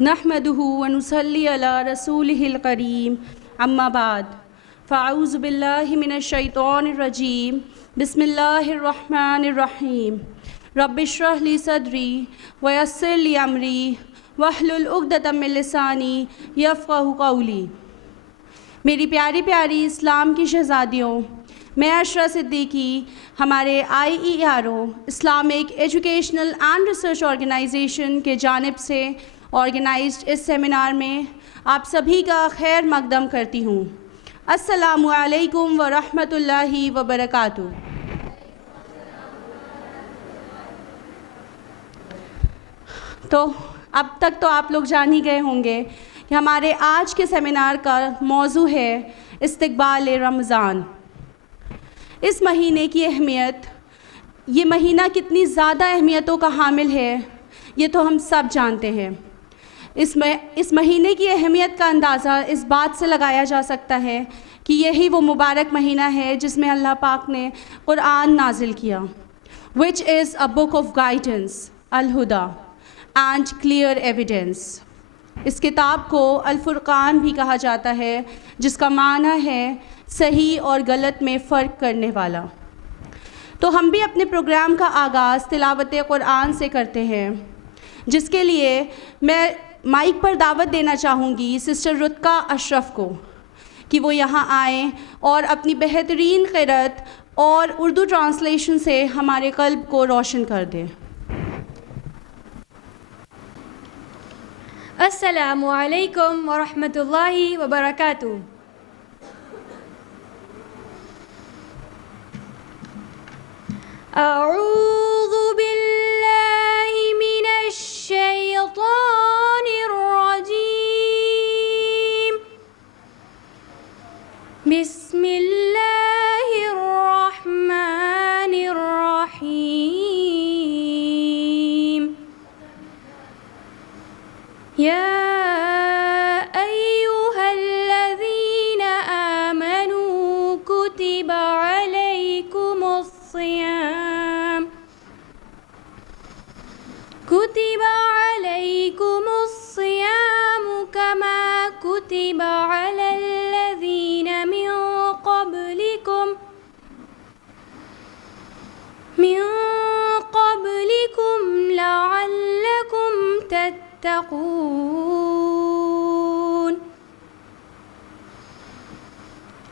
नहमदुहु व नुसल्ली अला रसूलिहिल करीम अम्मा बाद फ़अऊज़ु बिल्लाहि मिनश शैतानिर रजीम बिस्मिल्लाहिर रहमानिर रहीम रब्बिश्रह ली सदरी व यस्सिर ली अमरी वहलुल उक़दतम मिन लिसानी यफ़क़हू क़ौली। मेरी प्यारी प्यारी इस्लाम की शहज़ादियों, मैं अशरा सिद्दीकी हमारे IERO Islamic educational and research organization के जानिब से ऑर्गेनाइज्ड इस सेमिनार में आप सभी का खैर मकदम करती हूँ। अस्सलामु अलैकुम व रहमतुल्लाहि व बरकातुहू। तो अब तक तो आप लोग जान ही गए होंगे कि हमारे आज के सेमिनार का मौजू है इस्तक़बाल रमज़ान। इस महीने की अहमियत, ये महीना कितनी ज़्यादा अहमियतों का हामिल है, ये तो हम सब जानते हैं। इस महीने की अहमियत का अंदाज़ा इस बात से लगाया जा सकता है कि यही वो मुबारक महीना है जिसमें अल्लाह पाक ने कुरान नाजिल किया, which is a book of guidance अल-हुदा एंड क्लियर एविडेंस। इस किताब को अल-फुरक़ान भी कहा जाता है, जिसका माना है सही और गलत में फ़र्क करने वाला। तो हम भी अपने प्रोग्राम का आगाज़ तिलावत कुरान से करते हैं, जिसके लिए मैं माइक पर दावत देना चाहूँगी सिस्टर रुतका अशरफ को कि वो यहाँ आएँ और अपनी बेहतरीन क़िरात और उर्दू ट्रांसलेशन से हमारे क़ल्ब को रोशन कर दें। अस्सलामु अलैकुम व रहमतुल्लाहि व बरकातुहू। अऊज़ु बिल्लाहि मिनश शैतानिर रजीम। बिस्मिल्लाहिर रहमानिर रहीम। या अय्युहल्लज़ीना आमनू कुतिबा अलैकुमुस्सियाम कमा कुतिबा अलल्लज़ीना मिन क़ब्लिकुम लअल्लकुम तत्तक़ून।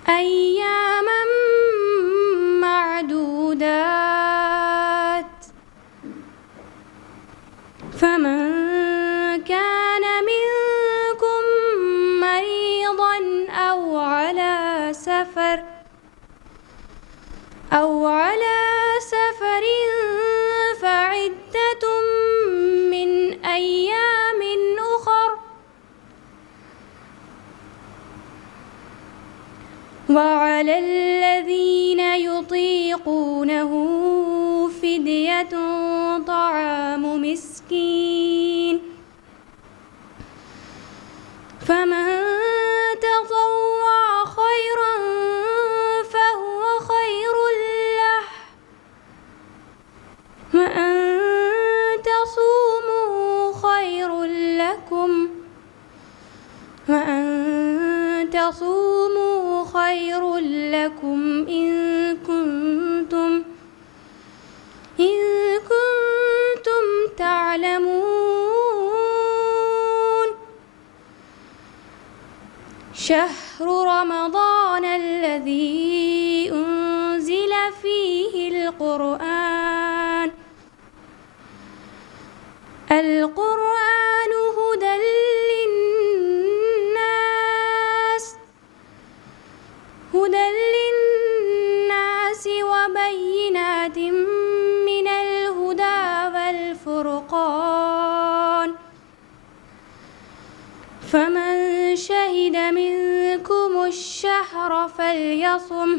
अय्यामम मअदूदात। फमन कान मिनकुम मरीज़न अव अला सफरिन फ़इद्दतुम मिन अय्यामिन उख़र। वअलल्लज़ीन युतीक़ूनहु फ़िद्यतुन तआमु मिस्कीन। फमन ततव्वअ खैरन फहुव खैरुल लह व अन तसूमू खैरुल लकुम इन कुंतुम तालमून। शहरु रमज़ान अल्लज़ी उन्ज़िल फ़ीहिल क़ुरआन। अल-क़ुरआनु हुदल लिन्नासि व बय्यिनातिम मिनल हुदा वल फ़ुरक़ान। फमन शहिद मिनकुमुश शहर फ़ल्यसुम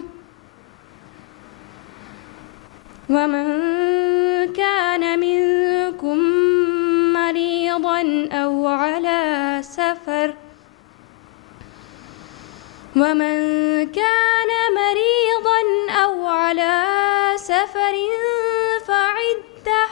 वमन कान मिनकुम मरीज़न अव अला सफर वमन कान मरीज़न अव अला सफरिन फ़इद्दह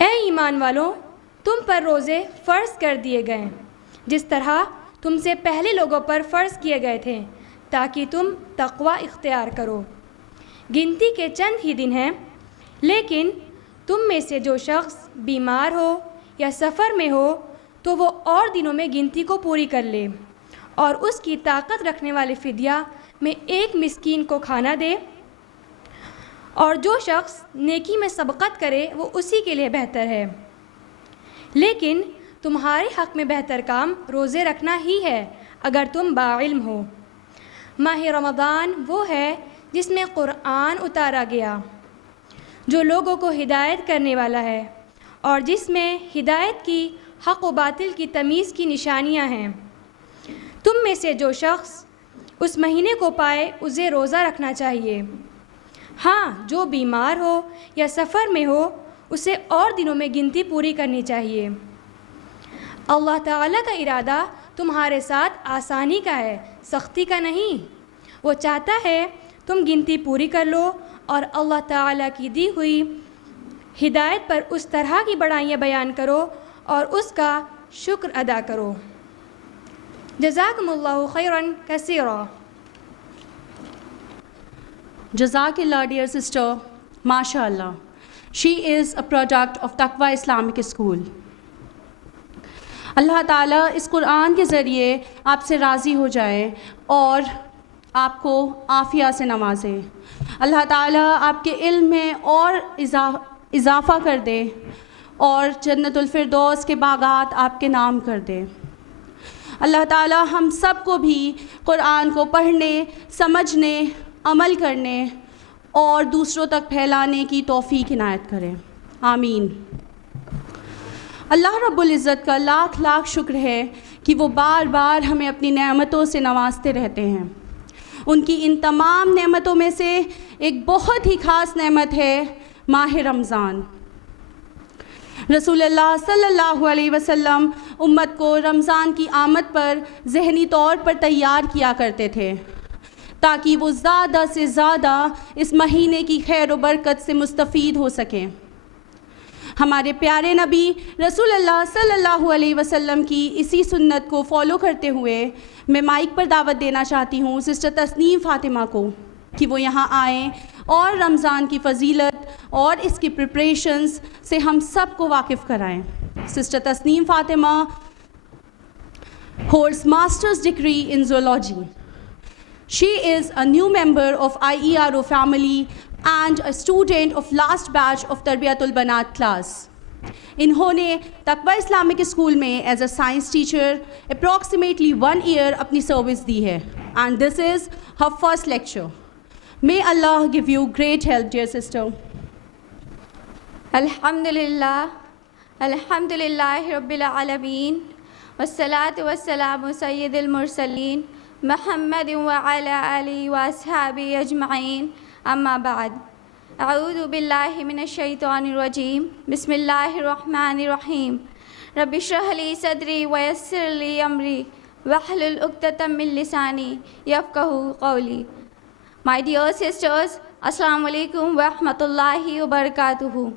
ऐ ईमान वालों, तुम पर रोज़े फ़र्ज़ कर दिए गए जिस तरह तुमसे पहले लोगों पर फ़र्ज़ किए गए थे, ताकि तुम तक़वा इख्तियार करो। गिनती के चंद ही दिन हैं, लेकिन तुम में से जो शख्स बीमार हो या सफ़र में हो तो वो और दिनों में गिनती को पूरी कर ले और उसकी ताकत रखने वाले फ़िदिया में एक मिस्कीन को खाना दे, और जो शख्स नेकी में सबक़त करे वो उसी के लिए बेहतर है। लेकिन तुम्हारे हक़ में बेहतर काम रोज़े रखना ही है अगर तुम बाइल्म हो। माह रमज़ान वो है जिसमें क़ुरआन उतारा गया, जो लोगों को हिदायत करने वाला है और जिसमें हिदायत की हक़ व बातिल की तमीज़ की निशानियाँ हैं। तुम में से जो शख्स उस महीने को पाए उसे रोज़ा रखना चाहिए। हाँ, जो बीमार हो या सफ़र में हो उसे और दिनों में गिनती पूरी करनी चाहिए। अल्लाह ताला का इरादा तुम्हारे साथ आसानी का है, सख्ती का नहीं। वो चाहता है तुम गिनती पूरी कर लो और अल्लाह ताला की दी हुई हिदायत पर उस तरह की बड़ाइयाँ बयान करो और उसका शुक्र अदा करो। जज़ाकुमुल्लाहु खैरन कसीरा। Jazakallah, dear sister. MashaAllah. She is a product of Taqwa Islamic School. अल्लाह ताला इस कुरान के ज़रिए आपसे राज़ी हो जाए और आपको आफ़िया से नवाजे। अल्लाह ताला आपके इल्म में और इज़ाफ़ा कर दे और जन्नतुल फिरदौस के बागात आपके नाम कर दे। अल्लाह ताला हम सब को भी कुरान को पढ़ने, समझने, अमल करने और दूसरों तक फैलाने की तौफ़ीक इनायत करे। आमीन। अल्लाह रब्बुल इज़्ज़त का लाख लाख शुक्र है कि वो बार बार हमें अपनी नेमतों से नवाजते रहते हैं। उनकी इन तमाम नेमतों में से एक बहुत ही ख़ास नेमत है माह रमज़ान। रसूलुल्लाह सल्लल्लाहु अलैहि वसल्लम उम्मत को रमज़ान की आमद पर ज़हनी तौर पर तैयार किया करते थे ताकि वो ज़्यादा से ज़्यादा इस महीने की खैर व बरकत से मुस्तफ़ीद हो सकें। हमारे प्यारे नबी रसूलुल्लाह सल्लल्लाहु अलैहि वसल्लम की इसी सुन्नत को फ़ॉलो करते हुए मैं माइक पर दावत देना चाहती हूँ सिस्टर तस्नीम फ़ातिमा को कि वो यहाँ आएँ और रमज़ान की फ़जीलत और इसकी प्रिपरेशंस से हम सब को वाकिफ़ कराएँ। Sister Tasneem Fatima holds master's degree in zoology. She is a new member of IERO family and a student of last batch of Tarbiyatul Banat class. इन्होंने तकवा इस्लामिक स्कूल में as a science teacher approximately 1 year अपनी service दी है and this is her first lecture. May Allah give you great help dear sister. अल्हम्दुलिल्लाह रब्बिल आलमीन वस्सलातु वस्सलामु सय्यिदिल मुरसलीन मुहम्मद व अला आलिहि व अस्हाबिहि अजमईन अम्मा बाद। अऊज़ु बिल्लाहि मिनश शैतानिर रजीम बिस्मिल्लाहिर रहमानिर रहीम रब्बि इश्रह ली सदरी व यस्सिर ली अमरी वहलुल उक़दतम मिन लिसानी यफ़क़हू क़ौली। माय डियर सिस्टर्स, अस्सलामु अलैकुम व रहमतुल्लाहि व बरकातुहू।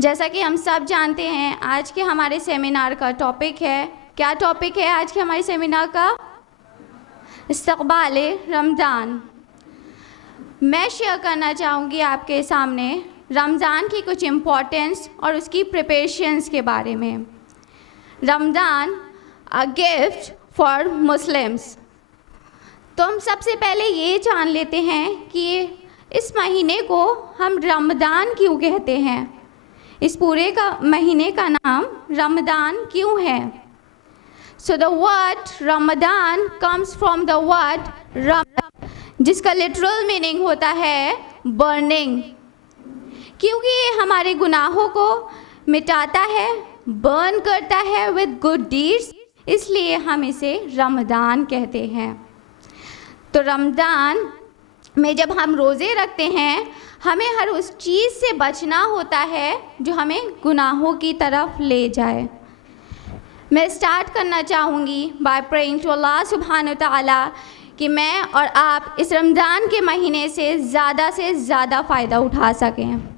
जैसा कि हम सब जानते हैं, आज के हमारे सेमिनार का टॉपिक है, क्या टॉपिक है आज के हमारे सेमिनार का? इस्तक़बाल रमज़ान। मैं शेयर करना चाहूँगी आपके सामने रमज़ान की कुछ इम्पोर्टेंस और उसकी प्रिपरेशंस के बारे में। Ramzan a gift for Muslims. तो हम सबसे पहले ये जान लेते हैं कि इस महीने को हम रमज़ान क्यों कहते हैं, इस पूरे का महीने का नाम रमज़ान क्यों है। So the word Ramadan comes from the word Ram, जिसका लिटरल मीनिंग होता है बर्निंग, क्योंकि ये हमारे गुनाहों को मिटाता है, बर्न करता है विद गुड डीड्स, इसलिए हम इसे रमज़ान कहते हैं। तो रमज़ान में जब हम रोज़े रखते हैं, हमें हर उस चीज़ से बचना होता है जो हमें गुनाहों की तरफ ले जाए। मैं स्टार्ट करना चाहूँगी बाय प्रेइंग टू अल्लाह सुब्हान व तआला कि मैं और आप इस रमज़ान के महीने से ज़्यादा फ़ायदा उठा सकें।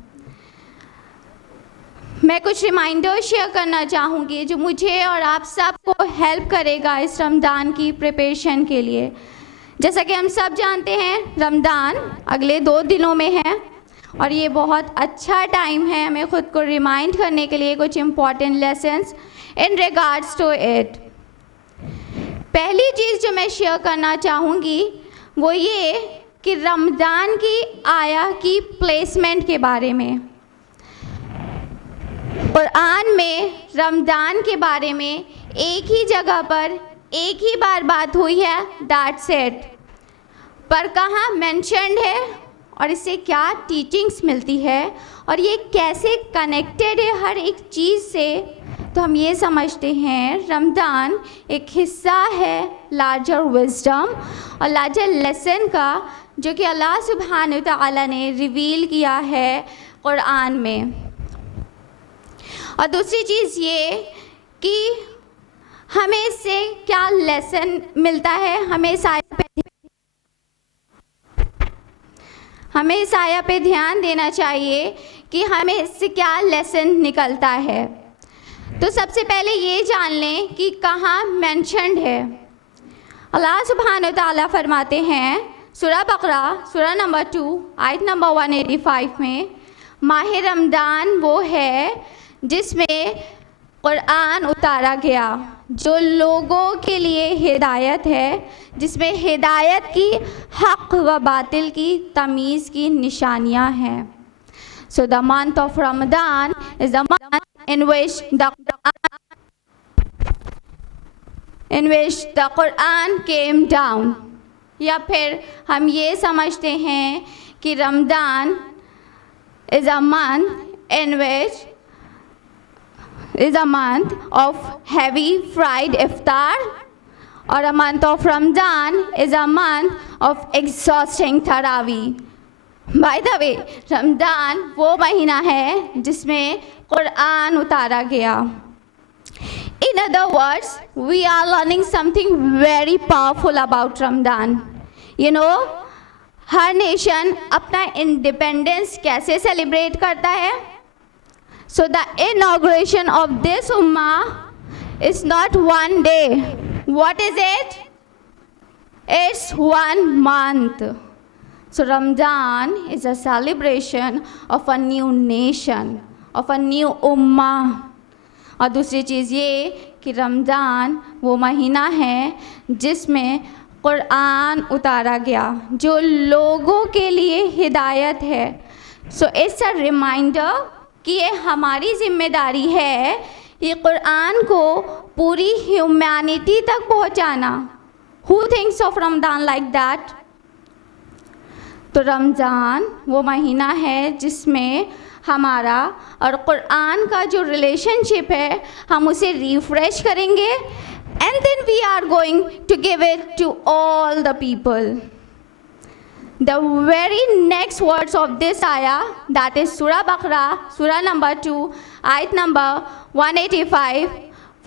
मैं कुछ रिमाइंडर शेयर करना चाहूँगी जो मुझे और आप सबको हेल्प करेगा इस रमज़ान की प्रिपरेशन के लिए। जैसा कि हम सब जानते हैं, रमज़ान अगले 2 दिनों में है और ये बहुत अच्छा टाइम है हमें ख़ुद को रिमाइंड करने के लिए कुछ important lessons in regards to it. पहली चीज़ जो मैं शेयर करना चाहूँगी वो ये कि रमज़ान की आया की प्लेसमेंट के बारे में। कुरान में रमज़ान के बारे में एक ही जगह पर एक ही बार बात हुई है, दैट्स इट। पर कहाँ मेंशन्ड है और इससे क्या टीचिंग्स मिलती है और ये कैसे कनेक्टेड है हर एक चीज़ से, तो हम ये समझते हैं रमज़ान एक हिस्सा है लार्जर विजडम और लार्जर लेसन का, जो कि अल्लाह सुब्हान व तआला ने रिवील किया है कुरान में। और दूसरी चीज़ ये कि हमें इससे क्या लेसन मिलता है, हमें इस आया पे ध्यान देना चाहिए कि हमें इससे क्या लेसन निकलता है। तो सबसे पहले ये जान लें कि कहाँ मेंशन्ड है। अल्लाह सुब्हान व तआला फरमाते हैं सूरह बकरा सूरह नंबर 2 आयत नंबर 185 में, माह रमज़ान वो है जिसमें कुरान उतारा गया, जो लोगों के लिए हिदायत है, जिसमें हिदायत की हक़ व बातिल की तमीज़ की निशानियां हैं। So the month of Ramzan is the month in which the Quran came down। या फिर हम ये समझते हैं कि Ramzan is a month in which is a month of heavy fried iftar, or a month of Ramadan is a month of exhausting tarawih। By the way, Ramzan वो महीना है जिसमें कुरान उतारा गया। In other words, we are learning something very powerful about Ramadan। You know, her nation अपना independence कैसे celebrate करता है? So the inauguration of this ummah is not one day. What is it? It's 1 month. So Ramadan is a celebration of a new nation, of a new ummah। और दूसरी चीज़ ये कि रमज़ान वो महीना है जिसमें कुरान उतारा गया, जो लोगों के लिए हिदायत है। सो इट्स अ रिमाइंडर कि ये हमारी जिम्मेदारी है ये कुरान को पूरी ह्यूमैनिटी तक पहुंचाना। Who thinks of Ramzan like that? तो रमज़ान वो महीना है जिसमें हमारा और कुरान का जो रिलेशनशिप है हम उसे रिफ्रेश करेंगे, and then we are going to give it to all the people. The very next words of this ayah, that is Surah Baqarah, Surah number 2, ayat number 185,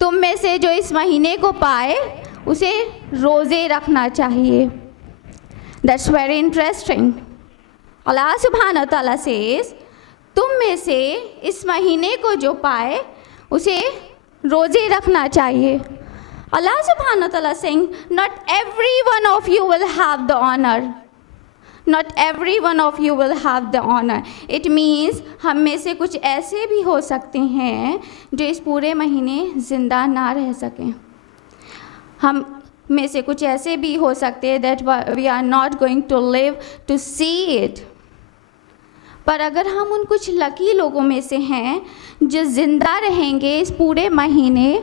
तुम में से जो इस महीने को पाए उसे रोज़े रखना चाहिए। That's very interesting। अल्लाह सुब्हान व तआला says, तुम में से इस महीने को जो पाए उसे रोज़े रखना चाहिए। अल्लाह सुब्हान व तआला saying, not every one of you will have the honor। Not every one of you will have the honor। It means हम में से कुछ ऐसे भी हो सकते हैं जो इस पूरे महीने ज़िंदा ना रह सकें। हम में से कुछ ऐसे भी हो सकते हैं that we are not going to live to see it। पर अगर हम उन कुछ लकी लोगों में से हैं जो ज़िंदा रहेंगे इस पूरे महीने,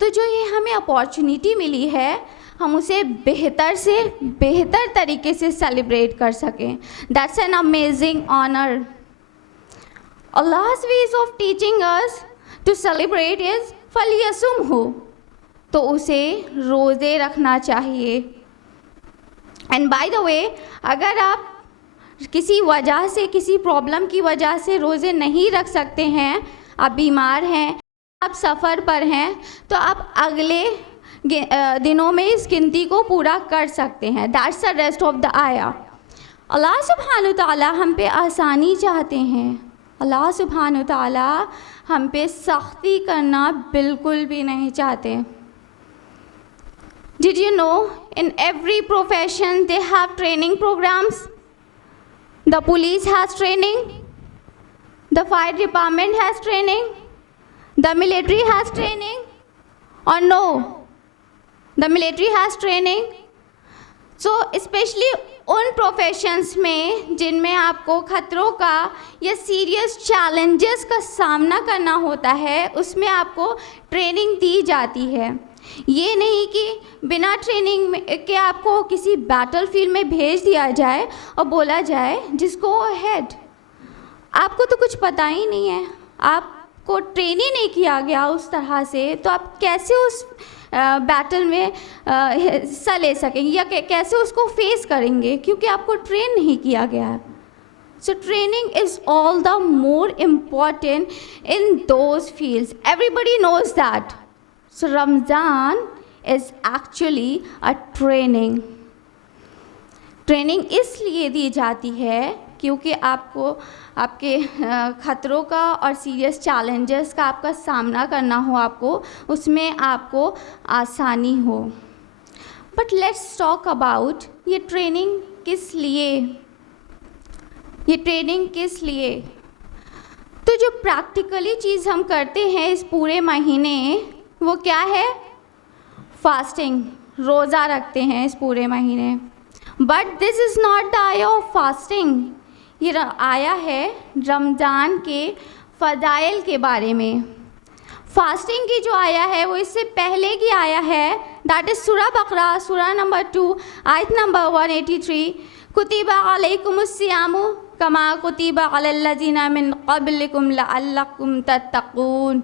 तो जो ये हमें अपॉर्चुनिटी मिली है, हम उसे बेहतर से बेहतर तरीके से सेलिब्रेट कर सकें. That's an amazing honour. Allah's ways of teaching us to celebrate is फलियसुमहु, तो उसे रोज़े रखना चाहिए. एंड बाय द वे, अगर आप किसी वजह से, किसी प्रॉब्लम की वजह से रोज़े नहीं रख सकते हैं, आप बीमार हैं, आप सफ़र पर हैं, तो आप अगले दिनों में इस गिनती को पूरा कर सकते हैं. That's the rest of the आया. अल्लाह सुब्हानहू तआला हम पे आसानी चाहते हैं. अल्लाह सुब्हानहू तआला हम पे सख्ती करना बिल्कुल भी नहीं चाहते. Did you know in every profession they have training programs? The police has training, the fire department has training, the military has training, or no? The military has training. So especially उन professions में जिनमें आपको खतरों का या serious challenges का सामना करना होता है, उसमें आपको ट्रेनिंग दी जाती है. ये नहीं कि बिना ट्रेनिंग के आपको किसी बैटलफील्ड में भेज दिया जाए और बोला जाए जिसको हेड, आपको तो कुछ पता ही नहीं है, आपको ट्रेन ही नहीं किया गया उस तरह से, तो आप कैसे उस बैटल में हिस्सा ले सकेंगे या कैसे उसको फेस करेंगे, क्योंकि आपको ट्रेन नहीं किया गया है. So training is all the more important in those fields. Everybody knows that. So Ramzan is actually a training. Training इसलिए दी जाती है क्योंकि आपको आपके ख़तरों का और सीरियस चैलेंजेस का आपका सामना करना हो, आपको उसमें आपको आसानी हो. बट लेट्स टॉक अबाउट ये ट्रेनिंग किस लिए, ये ट्रेनिंग किस लिए. तो जो प्रैक्टिकली चीज़ हम करते हैं इस पूरे महीने, वो क्या है? फास्टिंग, रोज़ा रखते हैं इस पूरे महीने. But this is not the आया ऑफ फास्टिंग. ये आया है रमज़ान के फ़ज़ाइल के बारे में. फास्टिंग की जो आया है वो इससे पहले की आया है. दैट इज़ सूरह बकरा, सूरह नंबर 2, आयत नंबर 183. कुतिबा अलैकुमुस्सियामु कमा कुतिबा अलल्लज़ीना मिन क़ब्लिकुम लअल्लकुम तत्तक़ून.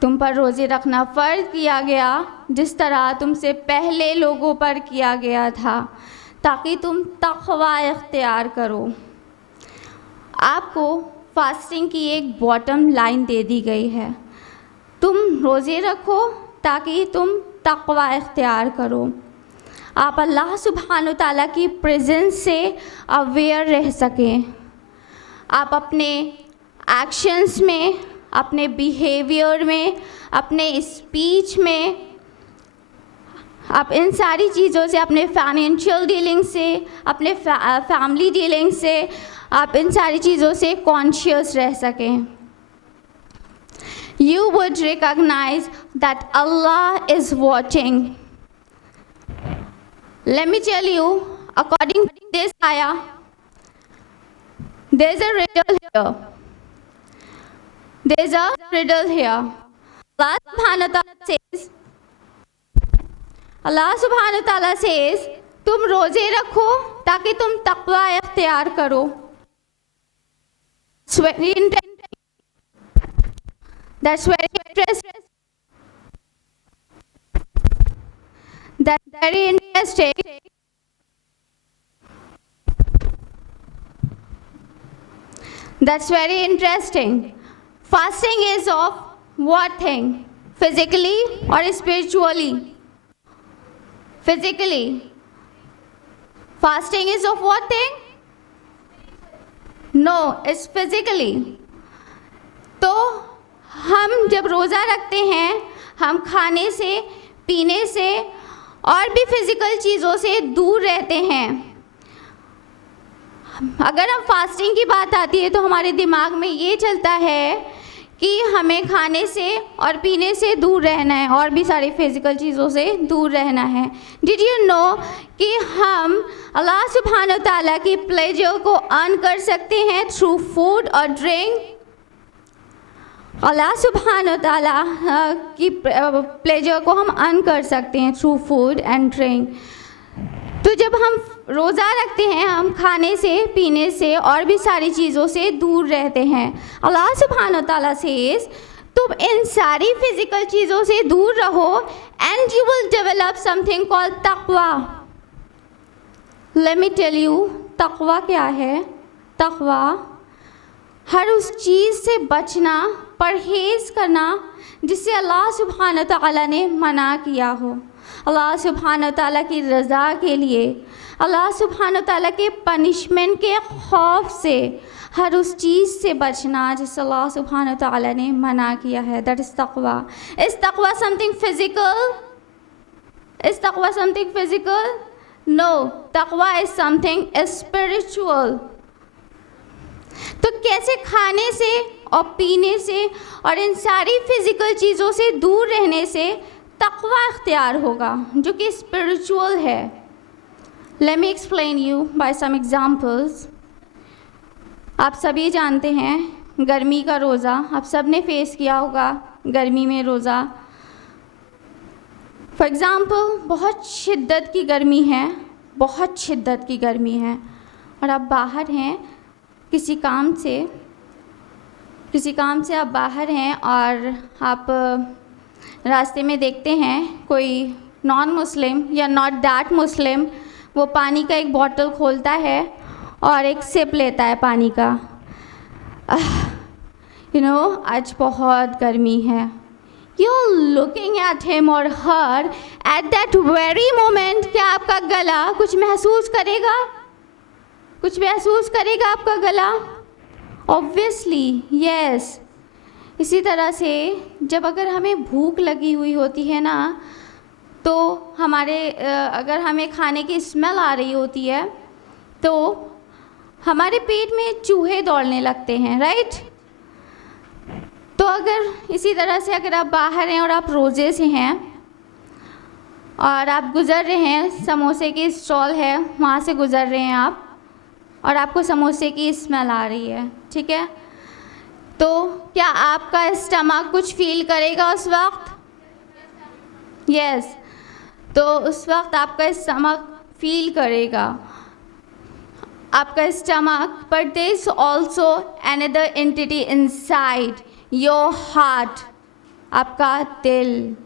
तुम पर रोज़े रखना फ़र्ज़ किया गया जिस तरह तुमसे पहले लोगों पर किया गया था, ताकि तुम तक़वा इख्तियार करो. आपको फास्टिंग की एक बॉटम लाइन दे दी गई है. तुम रोज़े रखो ताकि तुम तक़वा इख्तियार करो. आप अल्लाह सुब्हानहू तआला की प्रेजेंस से अवेयर रह सकें. आप अपने एक्शंस में, अपने बिहेवियर में, अपने स्पीच में, आप इन सारी चीज़ों से, अपने फाइनेंशियल डीलिंग से, अपने फैमिली डीलिंग से, आप इन सारी चीज़ों से कॉन्शियस रह सकें. You would recognize that Allah is watching. Let me tell you, according to this ayah, there's a riddle here. There's a riddle here. Allah subhanahu wa ta'ala says, अल्लाह सुब्हानहू तआला says, तुम रोज़े रखो ताकि तुम तक़वा इख्तियार करो. That's very interesting. That's very interesting. That's very interesting. Fasting is of what thing? Physically or spiritually? Physically. Fasting is of what thing? No, it's physically. तो हम जब रोज़ा रखते हैं, हम खाने से, पीने से और भी फिज़िकल चीज़ों से दूर रहते हैं. अगर हम फास्टिंग की बात आती है तो हमारे दिमाग में ये चलता है कि हमें खाने से और पीने से दूर रहना है और भी सारी फिज़िकल चीज़ों से दूर रहना है. डिड यू नो कि हम अल्लाह सुब्हानहू तआला की प्लेजर को अर्न कर सकते हैं थ्रू फूड और ड्रिंक. अल्लाह सुब्हान ताला की प्लेजर को हम अर्न कर सकते हैं थ्रू फूड एंड ड्रिंक। तो जब हम रोज़ा रखते हैं, हम खाने से, पीने से और भी सारी चीज़ों से दूर रहते हैं। अल्लाह सुब्हान ताला सेज तुम इन सारी फिजिकल चीज़ों से दूर रहो and you will develop something called तक़वा। लेट मी टेल यू तक़वा क्या है। तक़वा हर उस चीज़ से बचना, परहेज़ करना जिससे अल्लाह सुब्हान ताला ने मना किया हो। अल्लाह सुब्हान ताला की रज़ा के लिए, अल्लाह सुब्हान ताला के पनिशमेंट के खौफ से हर उस चीज़ से बचना जिससे अल्लाह सुब्हान ताला ने मना किया है। दैट इज़ तक़वा। इज़ तक़वा समथिंग फिज़िकल? इज़ तक़वा समथिंग फिज़िकल? नो, तक़वा इज़ समथिंग स्पिरिचुअल। तो कैसे खाने से और पीने से और इन सारी फिज़िकल चीज़ों से दूर रहने से तक़वा इख्तियार होगा जो कि स्पिरिचुअल है। Let me explain you by some examples. आप सभी जानते हैं गर्मी का रोज़ा, आप सब ने फेस किया होगा गर्मी में रोज़ा। फॉर एग्ज़ाम्पल बहुत शिद्दत की गर्मी है, बहुत शिद्दत की गर्मी है और आप बाहर हैं किसी काम से आप बाहर हैं और आप रास्ते में देखते हैं कोई नॉन मुस्लिम या नॉट दैट मुस्लिम, वो पानी का एक बॉटल खोलता है और एक सिप लेता है पानी का। आज बहुत गर्मी है। You're looking at him or her at that very moment। क्या आपका गला कुछ महसूस करेगा? कुछ महसूस करेगा आपका गला? Obviously, yes। इसी तरह से जब अगर हमें भूख लगी हुई होती है ना, तो अगर हमें खाने की स्मेल आ रही होती है तो हमारे पेट में चूहे दौड़ने लगते हैं, राइट? तो अगर इसी तरह से अगर आप बाहर हैं और आप रोज़े से हैं और आप गुज़र रहे हैं, समोसे की स्टॉल है वहाँ से गुज़र रहे हैं आप और आपको समोसे की स्मेल आ रही है, ठीक है? तो क्या आपका स्टमक कुछ फील करेगा उस वक्त? यस। तो उस वक्त आपका स्टमक फील करेगा आपका stomach, but there is also another entity inside your heart, आपका दिल।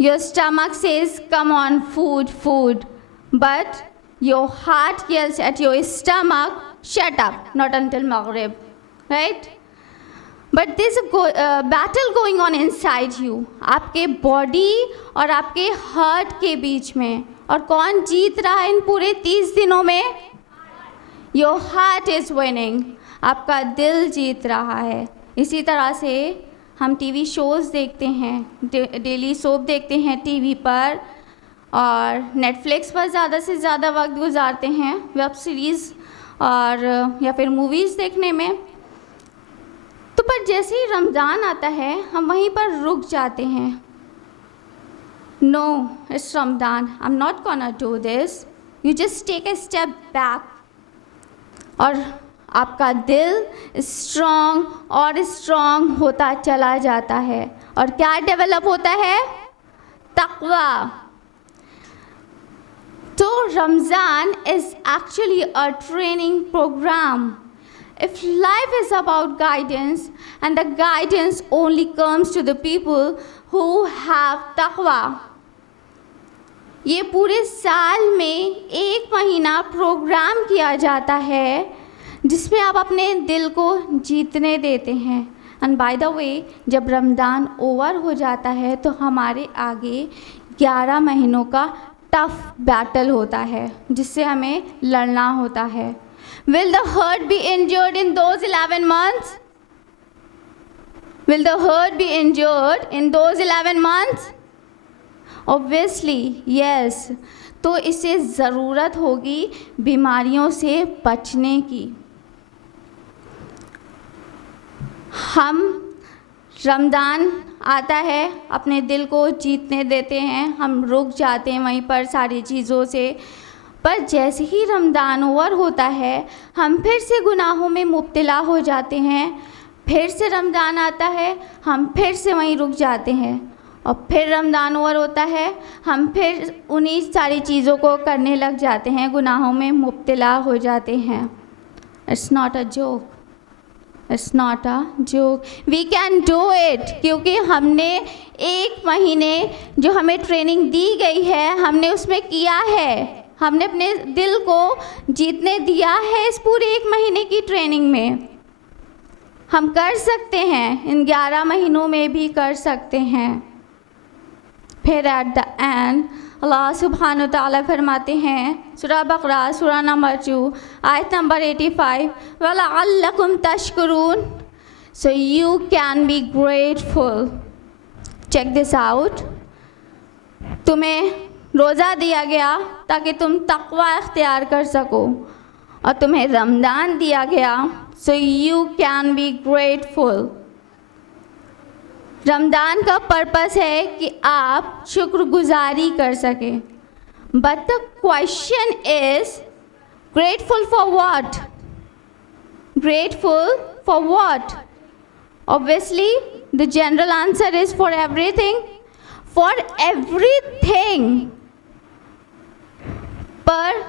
Your stomach says come on food, but your heart yells at your stomach, shut up, not until Maghrib, right? But there's a battle going on inside you, आपके body और आपके heart के बीच में। और कौन जीत रहा है इन पूरे 30 दिनों में? Your heart is winning, आपका दिल जीत रहा है। इसी तरह से हम टीवी शोज़ देखते हैं, डेली सोप देखते हैं टीवी पर और नेटफ्लिक्स पर ज़्यादा से ज़्यादा वक्त गुजारते हैं वेब सीरीज़ और या फिर मूवीज़ देखने में। तो पर जैसे ही रमज़ान आता है हम वहीं पर रुक जाते हैं। No, it's Ramzan, I am not gonna do this. You just take a step back और आपका दिल स्ट्रॉन्ग और स्ट्रॉन्ग होता चला जाता है। और क्या डेवलप होता है? तक़वा। तो Ramzan is actually a training program. If life is about guidance, and the guidance only comes to the people who have taqwa, ये पूरे साल में 1 महीना प्रोग्राम किया जाता है जिसमें आप अपने दिल को जीतने देते हैं। एंड बाय द वे, जब रमज़ान ओवर हो जाता है तो हमारे आगे 11 महीनों का टफ बैटल होता है जिससे हमें लड़ना होता है। Will the hurt be endured in those 11 months? Will the hurt be endured in those 11 months? Obviously, yes. तो इसे ज़रूरत होगी बीमारियों से बचने की। हम रमज़ान आता है, अपने दिल को जीतने देते हैं, हम रुक जाते हैं वहीं पर सारी चीज़ों से। पर जैसे ही रमज़ान ओवर होता है हम फिर से गुनाहों में मुब्तला हो जाते हैं, फिर से रमज़ान आता है, हम फिर से वहीं रुक जाते हैं, और फिर रमज़ान ओवर होता है, हम फिर उन्हीं सारी चीज़ों को करने लग जाते हैं, गुनाहों में मुब्तला हो जाते हैं। It's not a joke, it's not a joke, we can do it, क्योंकि हमने 1 महीने जो हमें ट्रेनिंग दी गई है, हमने उसमें किया है, हमने अपने दिल को जीतने दिया है इस पूरे 1 महीने की ट्रेनिंग में। हम कर सकते हैं, इन 11 महीनों में भी कर सकते हैं। फिर एट द एंड अल्लाह सुब्हान व तआला फरमाते हैं, सूरह बकरा सूरह नंबर 2 आयत नंबर 85, वलअल्लकुम तशकुरून, so you can be grateful. Check this out, तुम्हें रोज़ा दिया गया ताकि तुम तक़वा इख्तियार कर सको, और तुम्हें रमज़ान दिया गया सो you can be grateful. Ramzan का पर्पस है कि आप शुक्रगुजारी कर सकें, but the question is grateful for what? Grateful for what? Obviously the general answer is for everything, for everything. पर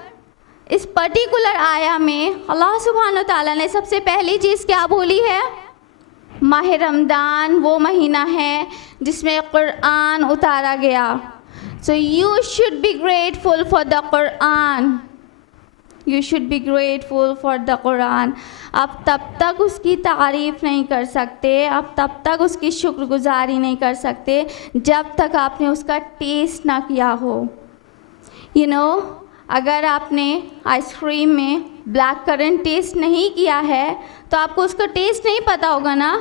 इस पर्टिकुलर आया में अल्लाह सुब्हान व तआला ने सबसे पहली चीज़ क्या बोली है? माह रमज़ान वो महीना है जिसमें कुरान उतारा गया, so you should be grateful for the Quran, you should be grateful for the Quran. आप तब तक उसकी तारीफ़ नहीं कर सकते, आप तब तक उसकी शुक्रगुजारी नहीं कर सकते जब तक आपने उसका टेस्ट ना किया हो। यू नो, अगर आपने आइसक्रीम में ब्लैक करंट टेस्ट नहीं किया है तो आपको उसका टेस्ट नहीं पता होगा ना,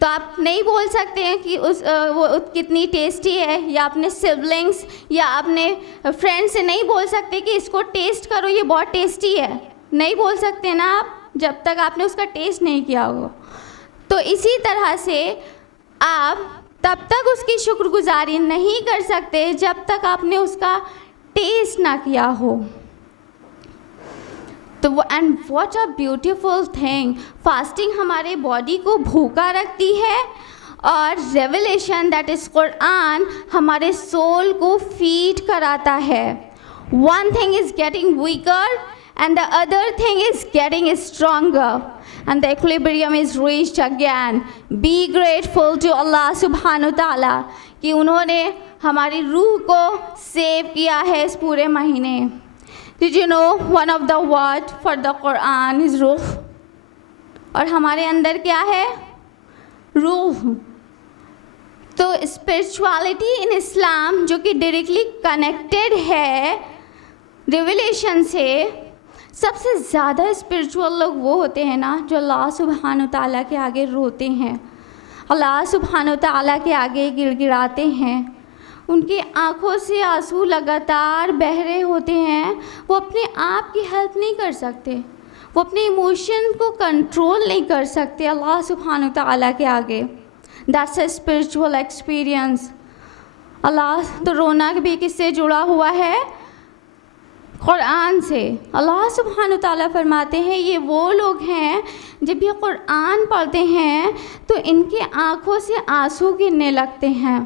तो आप नहीं बोल सकते हैं कि वो कितनी टेस्टी है, या अपने सिबलिंग्स या अपने फ्रेंड से नहीं बोल सकते कि इसको टेस्ट करो ये बहुत टेस्टी है, नहीं बोल सकते ना आप, जब तक आपने उसका टेस्ट नहीं किया हो। तो इसी तरह से आप तब तक उसकी शुक्रगुजारी नहीं कर सकते जब तक आपने उसका टेस्ट ना किया हो। तो and what a beautiful thing, fasting हमारे बॉडी को भूखा रखती है, और रेवलेशन दैट इज़ कुरान हमारे सोल को फीड कराता है। One thing is getting weaker and the other thing is getting stronger, and the equilibrium is reached again. Be grateful to Allah subhanahu wa ta'ala कि उन्होंने हमारी रूह को सेव किया है इस पूरे महीने। Did you know one of the word for the Quran is रूह, और हमारे अंदर क्या है? रूह। तो स्पिरिचुअलिटी इन इस्लाम जो कि डायरेक्टली कनेक्टेड है रिवलेशन से, सबसे ज़्यादा स्पिरिचुअल लोग वो होते हैं ना जो अल्लाह सुब्हान ताला के आगे रोते हैं, अल्लाह सुब्हान ताला के आगे गिड़गिड़ाते हैं, उनकी आँखों से आंसू लगातार बह रहे होते हैं, वो अपने आप की हेल्प नहीं कर सकते, वो अपने इमोशन को कंट्रोल नहीं कर सकते अल्लाह सुब्हान ताला के आगे। That's a spiritual experience. Allah तो रोना भी किससे जुड़ा हुआ है? कुरान से। अल्लाह सुब्हान ताला फरमाते हैं ये वो लोग हैं जब ये कुरान पढ़ते हैं तो इनके आँखों से आंसू गिरने लगते हैं।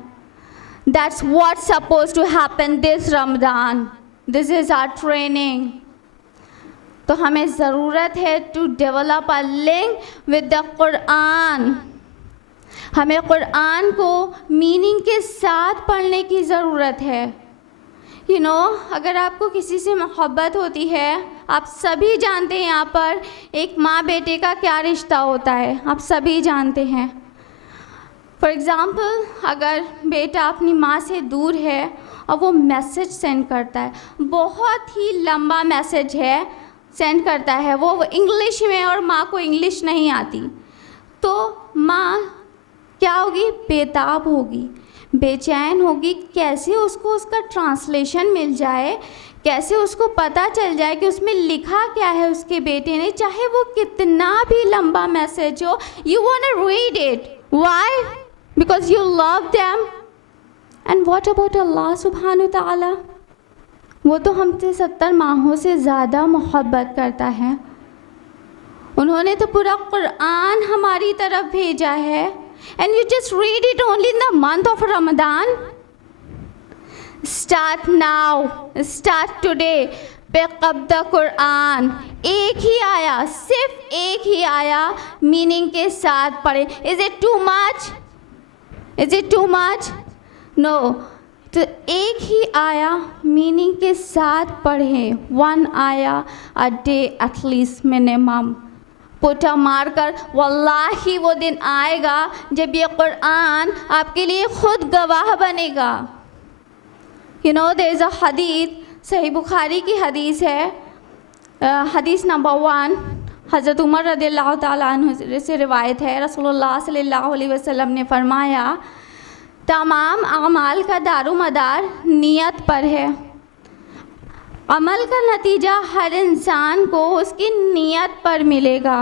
That's what's supposed to happen this Ramadan. This is our training. तो हमें ज़रूरत है to develop a link with the Quran. हमें कुरान को मीनिंग के साथ पढ़ने की ज़रूरत है। You know, अगर आपको किसी से मोहब्बत होती है, आप सभी जानते हैं यहाँ पर एक माँ बेटे का क्या रिश्ता होता है, आप सभी जानते हैं। फॉर एग्ज़ाम्पल, अगर बेटा अपनी माँ से दूर है और वो मैसेज सेंड करता है, बहुत ही लंबा मैसेज है सेंड करता है, वो इंग्लिश में, और माँ को इंग्लिश नहीं आती, तो माँ क्या होगी? बेताब होगी, बेचैन होगी, कैसे उसको उसका ट्रांसलेशन मिल जाए, कैसे उसको पता चल जाए कि उसमें लिखा क्या है उसके बेटे ने, चाहे वो कितना भी लंबा मैसेज हो। You want to read it, why? Because you love them. And what about Allah सुब्हान ताला? वो तो हमसे 70 माहों से ज़्यादा मोहब्बत करता है, उन्होंने तो पूरा कुरान हमारी तरफ भेजा है, and you just read it only in the month of Ramadan. Start now, start today, pick up the Quran. एक ही आया, सिर्फ एक ही आया मीनिंग के साथ पढ़े। Is it too much? Is it too much? No. तो एक ही आया मीनिंग के साथ पढ़ें, 1 आया अ डे एटलीस्ट मिनिमम। पोटा मारकर, वल्लाही वो दिन आएगा जब ये कुरान आपके लिए खुद गवाह बनेगा। You know there is a hadith, Sahih Bukhari की हदीस है, हदीस नंबर 1, हज़रत उमर रज़ियल्लाहु ताला अन्हु से रिवायत है। रसूलुल्लाह सल्लल्लाहु अलैहि वसल्लम ने फरमाया, तमाम अमाल का दारोमदार नियत पर है। अमल का नतीजा हर इंसान को उसकी नियत पर मिलेगा।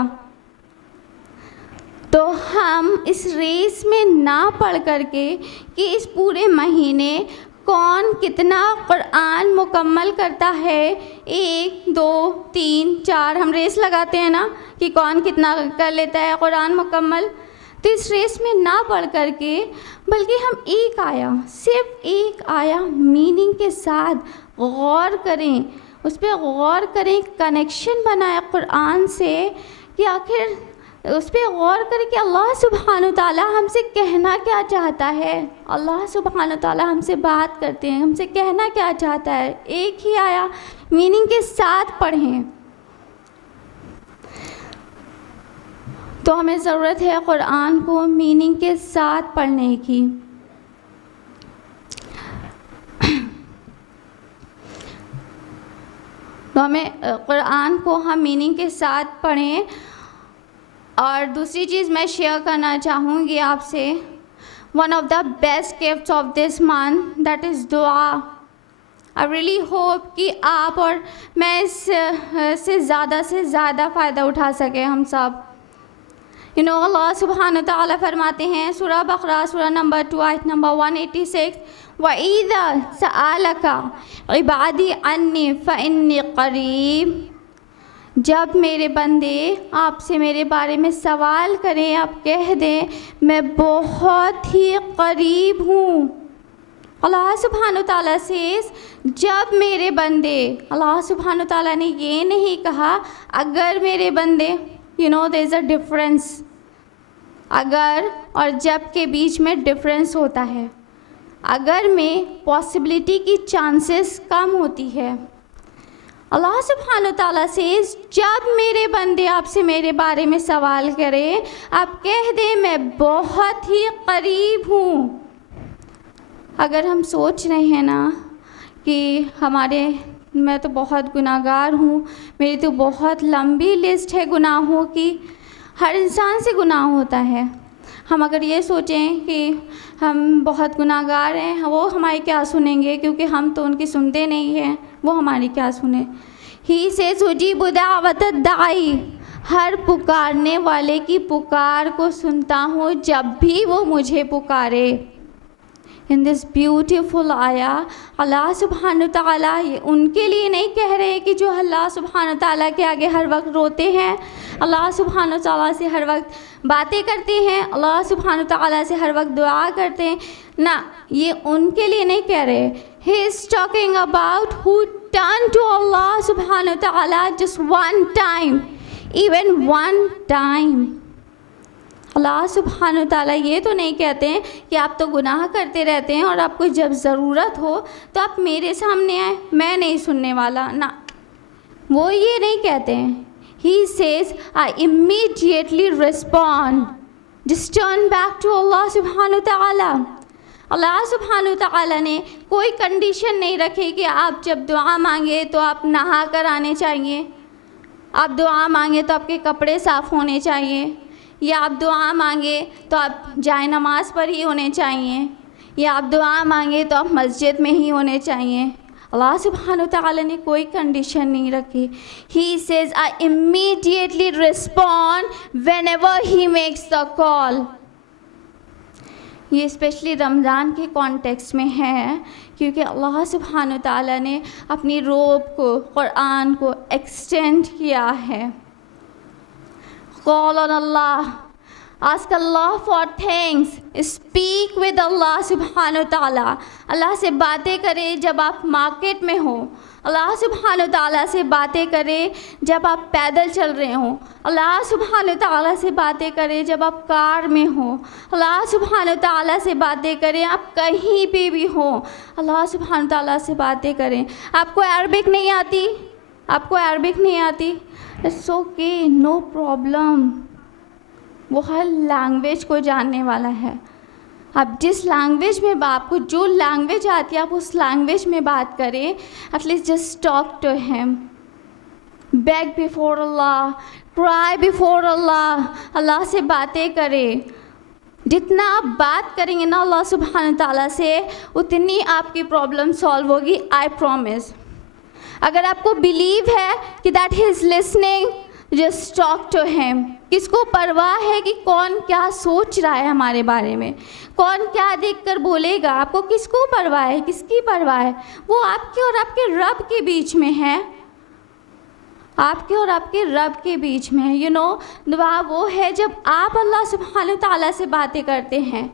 तो हम इस रेस में ना पढ़ करके कि इस पूरे महीने कौन कितना कुरान मुकम्मल करता है, 1 2 3 4 हम रेस लगाते हैं ना कि कौन कितना कर लेता है कुरान मुकम्मल। तो इस रेस में ना पढ़ करके बल्कि हम एक आया, सिर्फ एक आया मीनिंग के साथ गौर करें, उस पर गौर करें, कनेक्शन बनाए कुरान से कि आखिर उस पर गौर करें कि अल्लाह सुब्हान ताला हमसे कहना क्या चाहता है। अल्लाह सुब्हान ताला हमसे बात करते हैं, हमसे कहना क्या चाहता है। एक ही आया मीनिंग के साथ पढ़ें। तो हमें ज़रूरत है कुरान को मीनिंग के साथ पढ़ने की। तो हमें कुरान को हम मीनिंग के साथ पढ़ें। और दूसरी चीज़ मैं शेयर करना चाहूँगी आपसे, one of the best gifts of this month, that is दुआ। आई रियली होप कि आप और मैं इससे ज़्यादा से ज़्यादा फ़ायदा उठा सकें हम सब। यू नो अल्लाह सुब्हान ताला फरमाते हैं सूरह बकरा सूरह नंबर 2 आयत नंबर 186, वइज़ा सअलका इबादी अन्नी फ़इन्नी क़रीब। जब मेरे बंदे आपसे मेरे बारे में सवाल करें, आप कह दें मैं बहुत ही करीब हूँ। अल्लाह सुब्हान ताला से जब मेरे बंदे, अल्लाह सुब्हान ताला ने ये नहीं कहा अगर मेरे बंदे, you know there is a difference. अगर और जब के बीच में डिफरेंस होता है। अगर में पॉसिबिलिटी की चांसेस कम होती है। अल्लाह सुब्हान ताला से जब मेरे बंदे आपसे मेरे बारे में सवाल करें, आप कह दें मैं बहुत ही करीब हूँ। अगर हम सोच रहे हैं ना कि मैं तो बहुत गुनाहगार हूँ, मेरी तो बहुत लंबी लिस्ट है गुनाहों की, हर इंसान से गुनाह होता है। हम अगर ये सोचें कि हम बहुत गुनाहगार हैं, वो हमारी क्या सुनेंगे, क्योंकि हम तो उनकी सुनते नहीं हैं, वो हमारी क्या सुने। ही से सुजीबु दावत दाई, हर पुकारने वाले की पुकार को सुनता हूँ जब भी वो मुझे पुकारे। इन दिस ब्यूटीफुल आया अल्लाह सुब्हान ताला ये उनके लिए नहीं कह रहे कि जो अल्लाह सुब्हान ताला के आगे हर वक्त रोते हैं, अल्लाह सुब्हान ताला से हर वक्त बातें करते हैं, अल्लाह सुब्हान ताला से हर वक्त दुआ करते हैं ना, ये उनके लिए नहीं कह रहे। He is talking about who turn to Allah सुब्हान ताला just one time, even one time. Allah सुब्हान ताला ये तो नहीं कहते हैं कि आप तो गुनाह करते रहते हैं और आपको जब ज़रूरत हो तो आप मेरे सामने आए, मैं नहीं सुनने वाला ना, वो ये नहीं कहते हैं। He says I immediately respond, just turn back to Allah Subhan ताला। अल्लाह सुब्हान ताला ने कोई कंडीशन नहीं रखी कि आप जब दुआ मांगे तो आप नहा कर आने चाहिए, आप दुआ मांगे तो आपके कपड़े साफ़ होने चाहिए, या आप दुआ मांगे तो आप जाए नमाज पर ही होने चाहिए, या आप दुआ मांगे तो आप मस्जिद में ही होने चाहिए। अल्लाह सुब्हान ताला ने कोई कंडीशन नहीं रखी। He says I immediately respond whenever he makes the call. ये स्पेशली रमज़ान के कॉन्टेक्स्ट में है, क्योंकि अल्लाह सुब्हान ताला ने अपनी रोब को, कुरान को एक्सटेंड किया है। call on Allah, ask Allah for things, speak with Allah subhanahu wa ta'ala. अल्लाह से बातें करें जब आप मार्केट में हो, अल्लाह सुब्हान व तआला से बातें करें जब आप पैदल चल रहे हो, अल्लाह सुब्हान व तआला से बातें करें जब आप कार में हो, अल्लाह सुब्हान व तआला से बातें करें आप कहीं पे भी हो, अल्लाह सुब्हान व तआला से बातें करें। आपको अरबिक नहीं आती, आपको अरबिक नहीं आती, इट्स ओके, नो प्रॉब्लम। वो हर लैंग्वेज को जानने वाला है। आप जिस लैंग्वेज में आपको जो लैंग्वेज आती है आप उस लैंग्वेज में बात करें। At least just talk to him, beg before Allah, cry before Allah, Allah से बातें करें। जितना आप बात करेंगे ना अल्लाह सुब्हान व तआला से उतनी आपकी प्रॉब्लम सॉल्व होगी, आई प्रॉमिस। अगर आपको बिलीव है कि that he is listening, just talk to him. किसको परवाह है कि कौन क्या सोच रहा है हमारे बारे में, कौन क्या देखकर बोलेगा, आपको किसको परवाह है, किसकी परवाह है? वो आपके और आपके रब के बीच में है, आपके और आपके रब के बीच में है। यू नो, दुआ वो है जब आप अल्लाह सुब्हान व तआला से बातें करते हैं,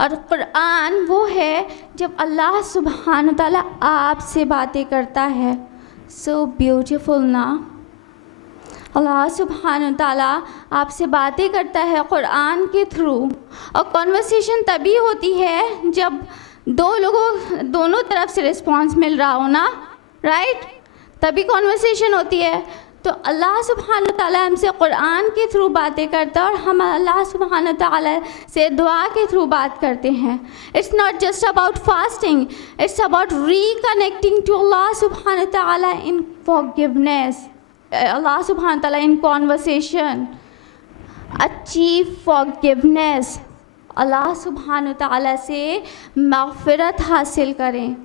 और कुरान वो है जब अल्लाह सुब्हान व तआला आपसे बातें करता है। सो ब्यूटीफुल ना, अल्लाह सुब्हान व तआला आपसे बातें करता है कुरान के थ्रू। और कॉन्वर्सेशन तभी होती है जब दोनों तरफ से रिस्पांस मिल रहा हो ना, राइट? तभी कॉन्वर्सेशन होती है। तो अल्लाह सुब्हान व तआला हमसे कुरान के थ्रू बातें करता है और हम अल्लाह सुब्हान व तआला से दुआ के थ्रू बात करते हैं। It's not just about fasting, it's about reconnecting to Allah सुब्हान व तआला इन फॉरगिवनेस, अल्लाह सुब्हान तआला in conversation, achieve forgiveness, Allah सुब्हान तआला से मग़फ़िरत हासिल करें,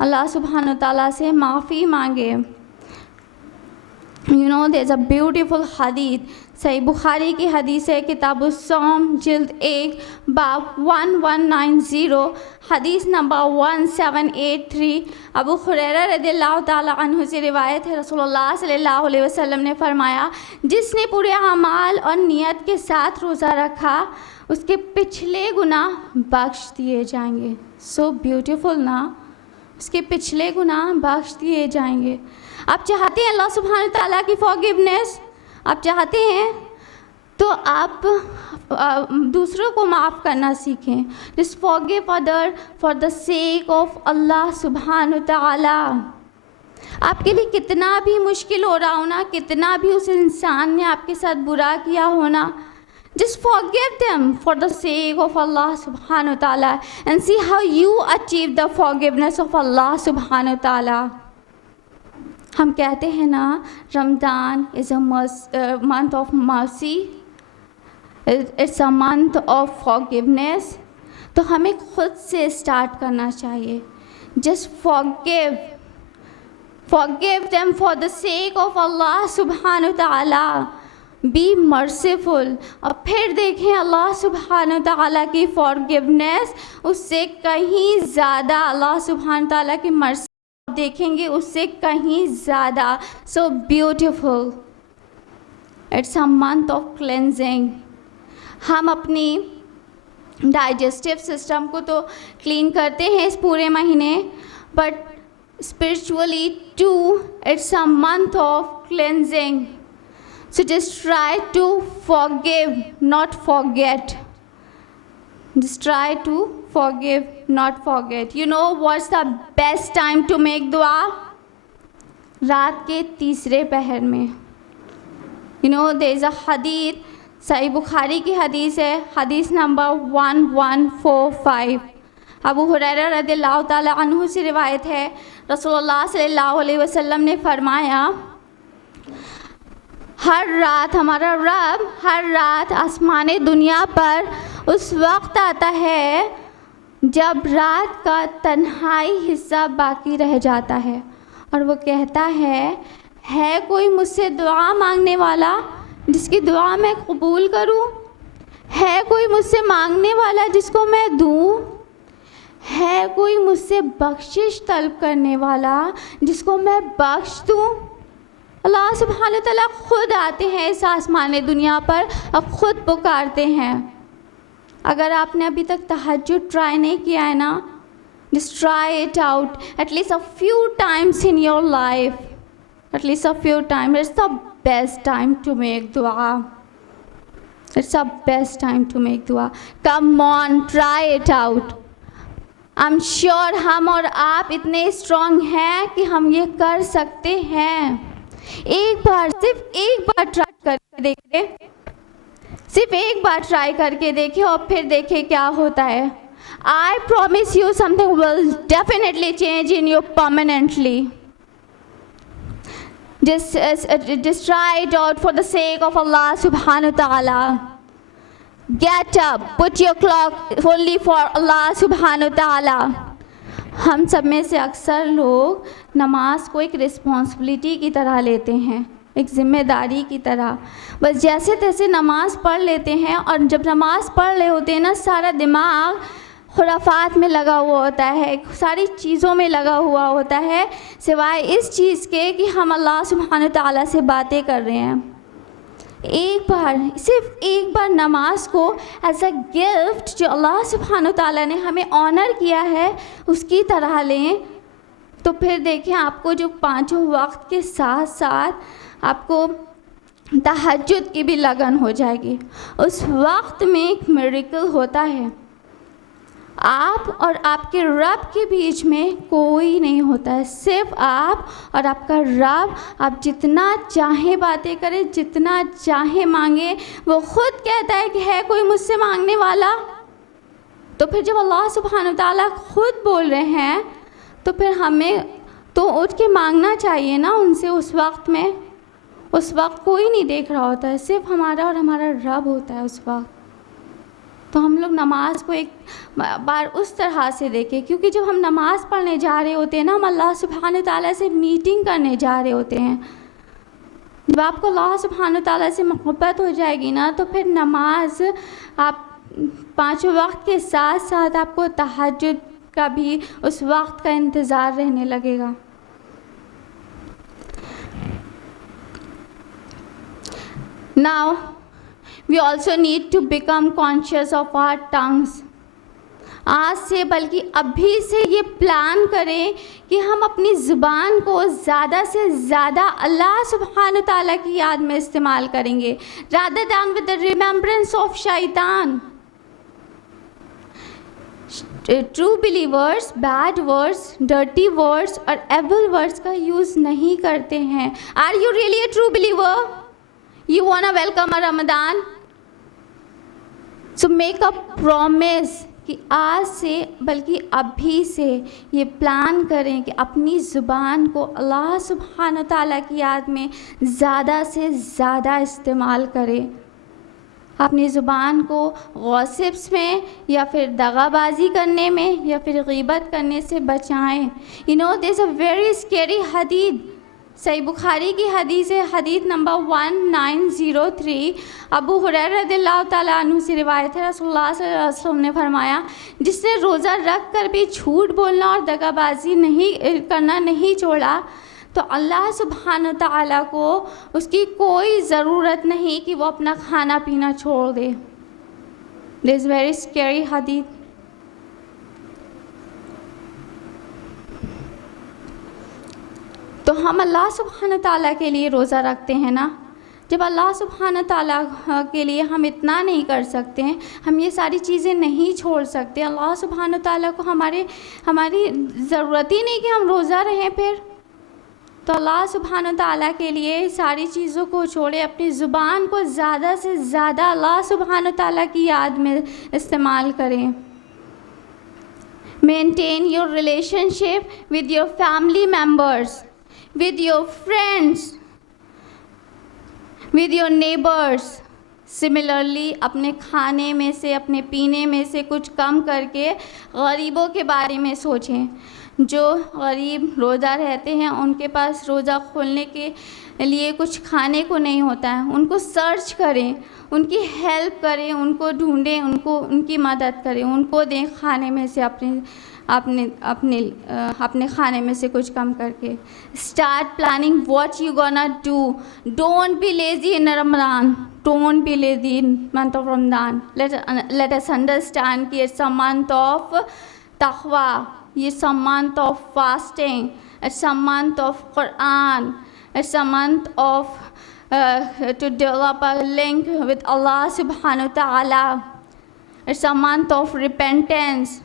अल्लाह सुब्हान तआला से माफ़ी मांगे। You know, there is a beautiful hadith, Sahih Bukhari की हदीस है, किताबुस्सौम जिल्द 1 बाब 1190, हदीस नंबर 1783। अबू हुरैरा रज़ियल्लाहु ताला अन्हु से रिवायत है, रसूलुल्लाह सल्लल्लाहु अलैहि वसल्लम ने फरमाया, जिसने पूरे अमाल और नियत के साथ रोज़ा रखा उसके पिछले गुनाह बख्श दिए जाएंगे। सो ब्यूटीफुल ना, उसके पिछले गुनाह बख्श दिए जाएंगे। आप चाहते हैं अल्लाह सुब्हान तआला की फॉरगिवनेस, आप चाहते हैं तो आप दूसरों को माफ़ करना सीखें। Just forgive other for the sake of Allah सुब्हान तआला। आपके लिए कितना भी मुश्किल हो रहा हो ना, कितना भी उस इंसान ने आपके साथ बुरा किया हो ना, just forgive them for the sake of Allah subhanahu wa ta'ala and see how you achieve the forgiveness of Allah subhanahu wa ta'ala. हम कहते हैं ना, Ramzan is a month of mercy, it's a month of forgiveness. तो हमें खुद से start करना चाहिए। just forgive them for the sake of Allah subhanahu wa ta'ala. B merciful. और फिर देखें अल्लाह सुब्हान तआला की फॉरगिवनेस उससे कहीं ज़्यादा, अल्लाह सुब्हान तआला की मर्सी देखेंगे उससे कहीं ज़्यादा। So beautiful, it's a month of cleansing. हम अपनी डाइजेस्टिव सिस्टम को तो क्लीन करते हैं इस पूरे महीने, but spiritually too it's a month of cleansing. So just try to forgive, not forget. Just try to forgive, not forget. You know what's the best time to make dua? रात के तीसरे पहर में। You know there is a hadith, सही बुखारी की हदीस है, हदीस नंबर 1145। अबू हुरैरा रज़ियल्लाहु ताला अन्हु से रिवायत है, रसूलुल्लाह सल्लल्लाहु अलैहि वसल्लम ने फरमाया, हर रात हमारा रब हर रात आसमाने दुनिया पर उस वक्त आता है जब रात का तन्हाई हिस्सा बाकी रह जाता है, और वो कहता है कोई मुझसे दुआ मांगने वाला जिसकी दुआ मैं कबूल करूं? है कोई मुझसे मांगने वाला जिसको मैं दूं? है कोई मुझसे बख्शिश तलब करने वाला जिसको मैं बख्श दूं? अल्लाह सुब्हान तआला खुद आते हैं इस आसमानी दुनिया पर और ख़ुद पुकारते हैं। अगर आपने अभी तक तहज्जुद ट्राई नहीं किया है ना, just try it out at least a few times in your life, at least a few times. It's the best time to make dua. It's the best time to make dua. Come on, try it out. I'm sure हम और आप इतने strong हैं कि हम ये कर सकते हैं। एक बार, सिर्फ एक बार ट्राई करके देखें, सिर्फ एक बार ट्राई करके देखें और फिर देखें क्या होता है। I promise you something will definitely change in you permanently. Just try it out for the sake of Allah subhanahu wa ta'ala. Get up, put your clock only for Allah subhanahu wa ta'ala. हम सब में से अक्सर लोग नमाज को एक responsibility की तरह लेते हैं, एक ज़िम्मेदारी की तरह, बस जैसे तैसे नमाज़ पढ़ लेते हैं। और जब नमाज़ पढ़ रहे होते हैं ना, सारा दिमाग खुराफात में लगा हुआ होता है, सारी चीज़ों में लगा हुआ होता है, सिवाय इस चीज़ के कि हम अल्लाह सुब्हानहू तआला से बातें कर रहे हैं। एक बार, सिर्फ एक बार नमाज को एज अ गिफ्ट जो अल्लाह सुब्हानहू तआला ने हमें ऑनर किया है उसकी तरह लें, तो फिर देखें आपको जो पांचों वक्त के साथ साथ आपको तहज्जुद की भी लगन हो जाएगी। उस वक्त में एक मिरेकल होता है। आप और आपके रब के बीच में कोई नहीं होता है, सिर्फ आप और आपका रब। आप जितना चाहे बातें करें, जितना चाहे मांगे, वो खुद कहता है कि है कोई मुझसे मांगने वाला। तो फिर जब अल्लाह सुब्हानहू तआला खुद बोल रहे हैं तो फिर हमें तो उठ के मांगना चाहिए ना उनसे। उस वक्त में, उस वक्त कोई नहीं देख रहा होता है, सिर्फ हमारा और हमारा रब होता है उस वक्त। तो हम लोग नमाज को एक बार उस तरह से देखें, क्योंकि जब हम नमाज़ पढ़ने जा रहे होते हैं ना, हम अल्लाह सुब्हानहू तआला से मीटिंग करने जा रहे होते हैं। जब आपको अल्लाह सुब्हानहू तआला से मोहब्बत हो जाएगी ना, तो फिर नमाज आप पांचों वक्त के साथ साथ आपको तहज्जुद का भी उस वक्त का इंतज़ार रहने लगेगा। Now we also need to become conscious of our tongues. आज से, बल्कि अभी से ये प्लान करें कि हम अपनी ज़ुबान को ज़्यादा से ज़्यादा अल्लाह सुब्हानहू तआला की याद में इस्तेमाल करेंगे, rather than with the remembrance of शैतान। True believers bad words, dirty words और एविल वर्ड्स का यूज़ नहीं करते हैं। Are you really a true believer? You wanna welcome a Ramadan? So make a promise कि आज से, बल्कि अभी से ये प्लान करें कि अपनी ज़ुबान को अल्लाह सुब्हानहू तआला की याद में ज़्यादा से ज़्यादा इस्तेमाल करें। अपनी ज़ुबान को गॉसिप्स में या फिर दगाबाजी करने में या फिर गीबत करने से बचाएं। You know, there's a very scary hadith, सही बुखारी की हदीस है, हदीस नंबर 1903। अबू हुरैरा रज़ियल्लाहु ताला अन्हु से रिवायत है, रसूलुल्लाह सल्लल्लाहु अलैहि वसल्लम ने फरमाया, जिसने रोज़ा रख कर भी झूठ बोलना और दगाबाजी नहीं करना नहीं छोड़ा, तो अल्लाह सुब्हानहू तआला को उसकी कोई ज़रूरत नहीं कि वो अपना खाना पीना छोड़ दे। दिस इज़ वेरी स्कैरी हदीस। तो हम अल्लाह सुब्हानहू तआला के लिए रोज़ा रखते हैं ना, जब अल्लाह सुब्हानहू तआला के लिए हम इतना नहीं कर सकते हैं, हम ये सारी चीज़ें नहीं छोड़ सकते, अल्लाह सुब्हानहू तआला को हमारी ज़रूरत ही नहीं कि हम रोज़ा रहें फिर, तो अल्लाह सुब्हानहू तआला के लिए सारी चीज़ों को छोड़े, अपनी ज़ुबान को ज़्यादा से ज़्यादा अल्लाह सुब्हानहू तआला की याद में इस्तेमाल करें। Maintain your relationship with your family members, with your friends, with your neighbors. Similarly, अपने खाने में से, अपने पीने में से कुछ कम करके गरीबों के बारे में सोचें। जो गरीब रोज़ा रहते हैं उनके पास रोज़ा खोलने के लिए कुछ खाने को नहीं होता है, उनको सर्च करें, उनकी हेल्प करें, उनको ढूंढें, उनको उनकी मदद करें, उनको दें खाने में से अपने खाने में से कुछ कम करके। Start planning what you gonna do, don't be lazy in Ramzan, don't be lazy in month of Ramzan. Let us understand कि इट्स अ मंथ ऑफ तक़वा, it's a month of fasting, it's a month of Quran, it's a month of to develop a link with Allah subhanahu wa ta'ala, it's a month of repentance,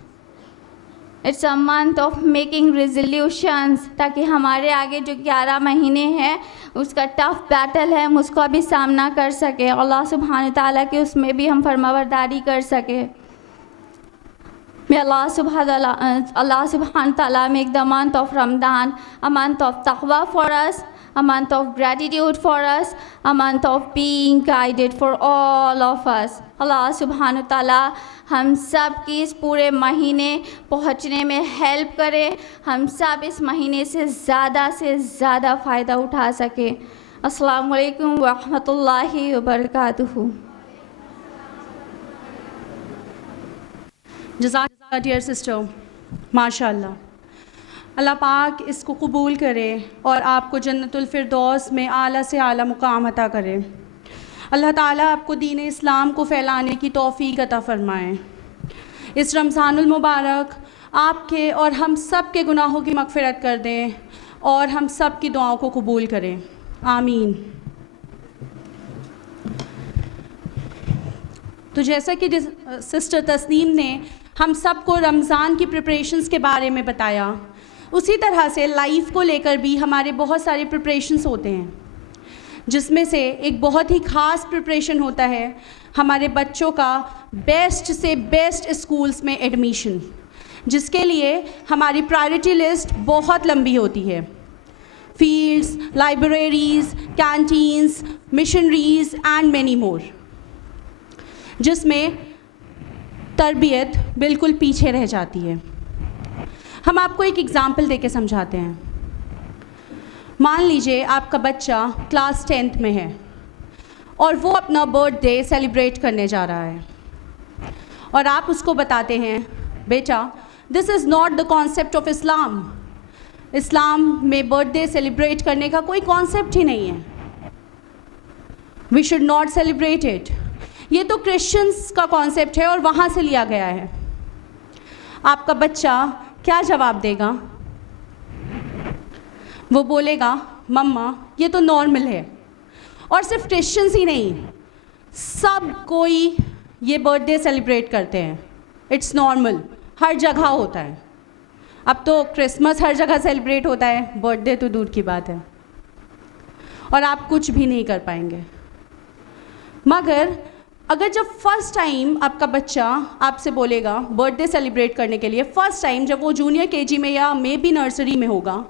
it's a month of making resolutions, ताकि हमारे आगे जो 11 महीने हैं उसका tough battle है हम उसका भी सामना कर सके, अल्लाह सुब्हानहू तआला की उसमें भी हम फरमाबरदारी कर सके। May Allah subhanahu wa ta'ala make the month of Ramadan a month of taqwa for us, a month of gratitude for us, a month of being guided for all of us. Allah subhanahu wa ta'ala हम सब की इस पूरे महीने पहुँचने में help करे, हम सब इस महीने से ज़्यादा फ़ायदा उठा सके। अस्सलामु अलैकुम व रहमतुल्लाहि व बरकातुहू। जज़ाक डियर सिस्टर, माशाल्लाह। अल्लाह पाक इसको कबूल करे और आपको जन्नतुल फिरदौस में आला से आला मुकाम अता करे। अल्लाह ताला आपको दीन इस्लाम को फैलाने की तौफ़ीक अता फ़रमाए। इस रमज़ानुल मुबारक आपके और हम सब के गुनाहों की मग़फ़िरत कर दें और हम सब की दुआओं को कबूल करें, आमीन। तो जैसा कि सिस्टर तस्नीम ने हम सब को रमज़ान की प्रिपरेशंस के बारे में बताया, उसी तरह से लाइफ को लेकर भी हमारे बहुत सारे प्रिपरेशंस होते हैं, जिसमें से एक बहुत ही ख़ास प्रिपरेशन होता है हमारे बच्चों का बेस्ट से बेस्ट स्कूल्स में एडमिशन, जिसके लिए हमारी प्रायोरिटी लिस्ट बहुत लंबी होती है। Fields, libraries, canteens, missionaries and many more, जिसमें तरबियत बिल्कुल पीछे रह जाती है। हम आपको एक एग्ज़ाम्पल देके समझाते हैं। मान लीजिए आपका बच्चा क्लास 10th में है और वो अपना बर्थडे सेलिब्रेट करने जा रहा है और आप उसको बताते हैं, बेटा this is not the concept of Islam, Islam में बर्थडे सेलिब्रेट करने का कोई कॉन्सेप्ट ही नहीं है, we should not celebrate it, ये तो क्रिश्चियंस का कॉन्सेप्ट है और वहाँ से लिया गया है। आपका बच्चा क्या जवाब देगा? वो बोलेगा, मम्मा ये तो नॉर्मल है। और सिर्फ क्रिश्चियंस ही नहीं, सब कोई ये बर्थडे सेलिब्रेट करते हैं, इट्स नॉर्मल, हर जगह होता है। अब तो क्रिसमस हर जगह सेलिब्रेट होता है, बर्थडे तो दूर की बात है, और आप कुछ भी नहीं कर पाएंगे। मगर अगर जब फर्स्ट टाइम आपका बच्चा आपसे बोलेगा बर्थडे सेलिब्रेट करने के लिए, फ़र्स्ट टाइम जब वो जूनियर केजी में या मे बी नर्सरी में होगा,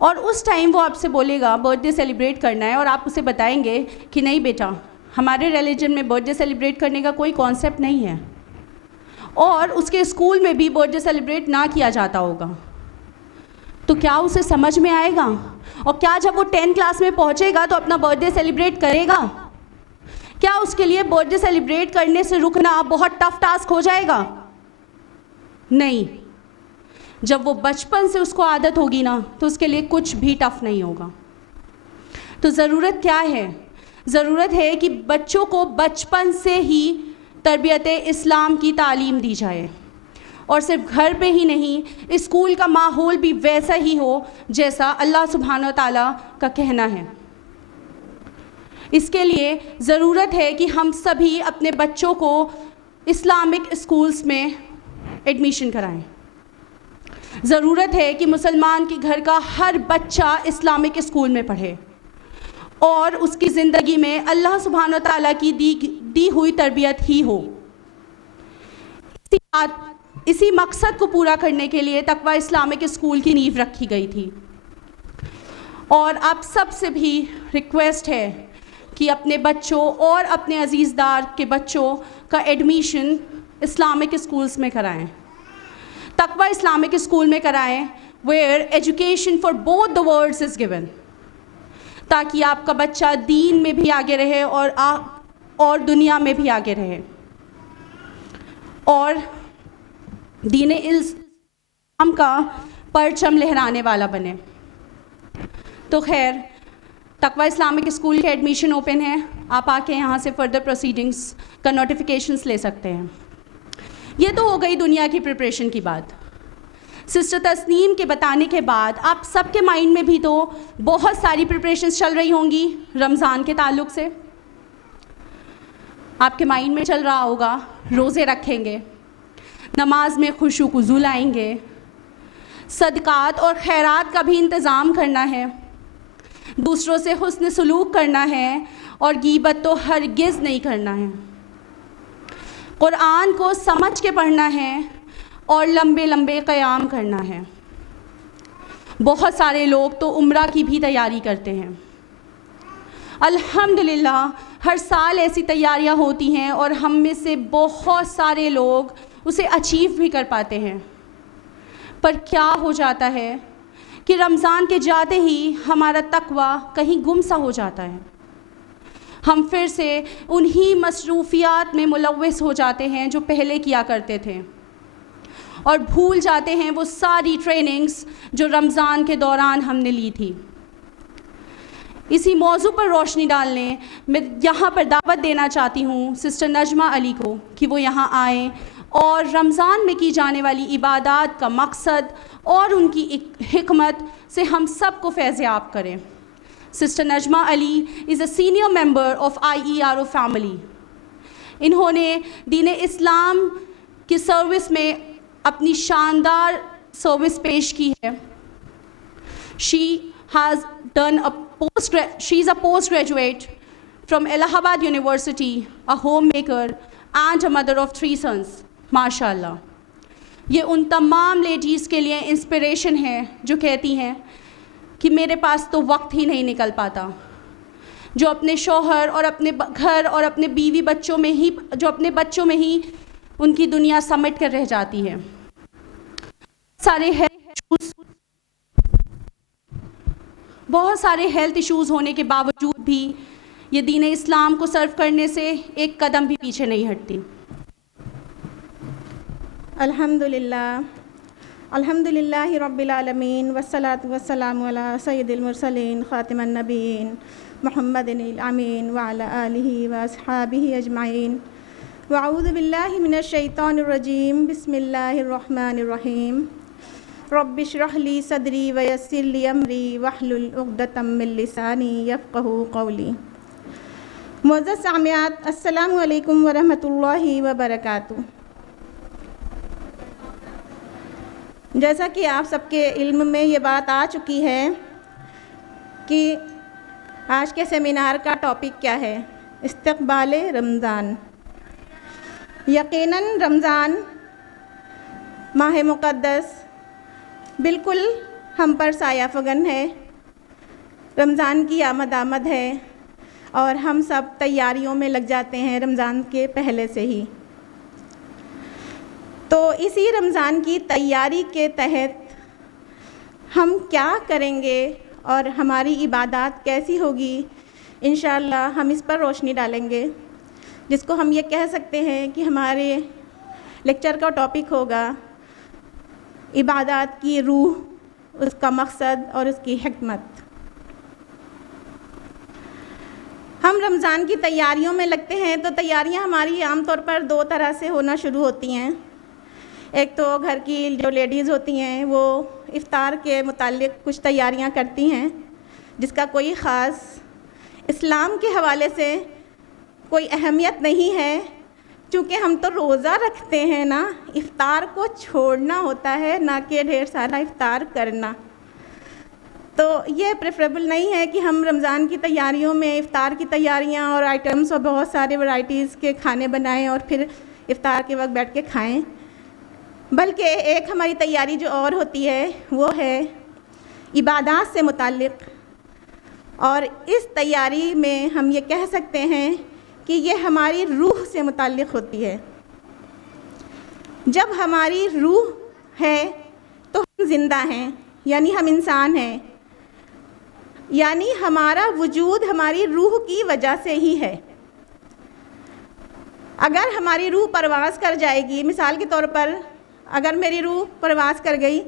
और उस टाइम वो आपसे बोलेगा बर्थडे सेलिब्रेट करना है, और आप उसे बताएंगे कि नहीं बेटा हमारे रिलीजन में बर्थडे सेलिब्रेट करने का कोई कॉन्सेप्ट नहीं है, और उसके स्कूल में भी बर्थडे सेलिब्रेट ना किया जाता होगा, तो क्या उसे समझ में आएगा? और क्या जब वो 10th क्लास में पहुँचेगा तो अपना बर्थडे सेलिब्रेट करेगा? क्या उसके लिए बर्थडे सेलिब्रेट करने से रुकना बहुत टफ टास्क हो जाएगा? नहीं। जब वो बचपन से उसको आदत होगी ना, तो उसके लिए कुछ भी टफ नहीं होगा। तो ज़रूरत क्या है? ज़रूरत है कि बच्चों को बचपन से ही तरबियत इस्लाम की तालीम दी जाए, और सिर्फ घर पे ही नहीं, स्कूल का माहौल भी वैसा ही हो जैसा अल्लाह सुब्हानहू व तआला का कहना है। इसके लिए ज़रूरत है कि हम सभी अपने बच्चों को इस्लामिक स्कूल्स में एडमिशन कराएं। ज़रूरत है कि मुसलमान के घर का हर बच्चा इस्लामिक स्कूल में पढ़े और उसकी ज़िंदगी में अल्लाह सुब्हानहू व तआला की दी हुई तरबियत ही हो। इसी मकसद को पूरा करने के लिए तकवा इस्लामिक स्कूल की नींव रखी गई थी, और आप सब से भी रिक्वेस्ट है कि अपने बच्चों और अपने अजीज़दार के बच्चों का एडमिशन इस्लामिक स्कूल्स में कराएं, तकवा इस्लामिक स्कूल में कराएं, where education for both the worlds is given, ताकि आपका बच्चा दीन में भी आगे रहे और दुनिया में भी आगे रहे और दीन इस्लाम का परचम लहराने वाला बने। तो खैर, तकवा इस्लामिक स्कूल के एडमिशन ओपन है, आप आके यहाँ से फर्दर प्रोसीडिंग्स का नोटिफिकेशंस ले सकते हैं। ये तो हो गई दुनिया की प्रिपरेशन की बात। सिस्टर तस्नीम के बताने के बाद आप सबके माइंड में भी तो बहुत सारी प्रिपरेशंस चल रही होंगी रमज़ान के ताल्लुक़ से। आपके माइंड में चल रहा होगा रोज़े रखेंगे, नमाज में खुशू कुज़ू लाएंगे, सदक़ात और खैरात का भी इंतज़ाम करना है, दूसरों से हुस्न सलूक करना है और गीबत तो हरगिज़ नहीं करना है, कुरान को समझ के पढ़ना है और लंबे लंबे क़याम करना है। बहुत सारे लोग तो उम्रा की भी तैयारी करते हैं। अल्हम्दुलिल्लाह हर साल ऐसी तैयारियां होती हैं और हम में से बहुत सारे लोग उसे अचीव भी कर पाते हैं। पर क्या हो जाता है कि रमज़ान के जाते ही हमारा तकवा कहीं गुम सा हो जाता है। हम फिर से उन्हीं मसरूफ़ियात में मुलव्वस हो जाते हैं जो पहले किया करते थे और भूल जाते हैं वो सारी ट्रेनिंग्स जो रमज़ान के दौरान हमने ली थी। इसी मौजू पर रोशनी डालने मैं यहाँ पर दावत देना चाहती हूँ सिस्टर नजमा अली को कि वो यहाँ आएँ और रमज़ान में की जाने वाली इबादत का मकसद और उनकी हिकमत से हम सब को फैज़-याब करें। Sister Najma Ali is a senior member of IERO family. इन्होंने दीन इस्लाम की सर्विस में अपनी शानदार सर्विस पेश की है। She is a postgraduate from Allahabad University, a homemaker and a mother of 3 sons. माशाल्लाह, ये उन तमाम लेडीज़ के लिए इंस्पिरेशन है जो कहती हैं कि मेरे पास तो वक्त ही नहीं निकल पाता, जो अपने शौहर और अपने घर और अपने बीवी बच्चों में ही अपने बच्चों में ही उनकी दुनिया समेट कर रह जाती है। बहुत सारे हेल्थ इश्यूज़ होने के बावजूद भी ये दीन इस्लाम को सर्व करने से एक कदम भी पीछे नहीं हटती। अल्हम्दुलिल्लाहि रब्बिल आलमीन वस्सलातु वस्सलामु अला सय्यिदिल मुरसलीन खातिमन नबीयीन मुहम्मदिनिल अमीन व अला आलिहि व अस्हाबिहि अजमाइन व अऊज़ु बिल्लाहि मिनश शैतानिर रजीम बिस्मिल्लाहिर रहमानिर रहीम रब्बि इश्रह ली सदरी व यस्सिर ली अमरी वहलुल उक़दतम मिन लिसानी यफ़क़हू क़ौली। मुअज़्ज़ज़ सामियात, अस्सलामु अलैकुम व रहमतुल्लाहि व बरकातुहू। जैसा कि आप सबके इल्म में ये बात आ चुकी है कि आज के सेमिनार का टॉपिक क्या है, इस्तक़बाल रमज़ान। यकीनन रमज़ान माह मुक़द्दस बिल्कुल हम पर साया फ़गन है। रमज़ान की आमद है और हम सब तैयारियों में लग जाते हैं रमज़ान के पहले से ही। तो इसी रमज़ान की तैयारी के तहत हम क्या करेंगे और हमारी इबादत कैसी होगी, इंशाअल्लाह हम इस पर रोशनी डालेंगे, जिसको हम ये कह सकते हैं कि हमारे लेक्चर का टॉपिक होगा इबादत की रूह, उसका मकसद और उसकी हिकमत। हम रमज़ान की तैयारियों में लगते हैं तो तैयारियां हमारी आमतौर पर 2 तरह से होना शुरू होती हैं। एक तो घर की जो लेडीज़ होती हैं वो इफ़्तार के मुताल्लिक़ कुछ तैयारियां करती हैं, जिसका कोई ख़ास इस्लाम के हवाले से कोई अहमियत नहीं है, क्योंकि हम तो रोज़ा रखते हैं ना, इफ़्तार को छोड़ना होता है, ना कि ढेर सारा इफ़्तार करना। तो ये प्रेफरेबल नहीं है कि हम रमज़ान की तैयारियों में इफ़्तार की तैयारियां और आइटम्स और बहुत सारे वैराइटीज़ के खाने बनाएं और फिर इफ़्तार के वक्त बैठ के खाएं। बल्कि एक हमारी तैयारी जो और होती है वो है इबादत से मुताल्लिक़, और इस तैयारी में हम ये कह सकते हैं कि ये हमारी रूह से मुताल्लिक़ होती है। जब हमारी रूह है तो हम जिंदा हैं, यानी हम इंसान हैं, यानी हमारा वजूद हमारी रूह की वजह से ही है। अगर हमारी रूह परवास कर जाएगी, मिसाल के तौर पर अगर मेरी रूह परवास कर गई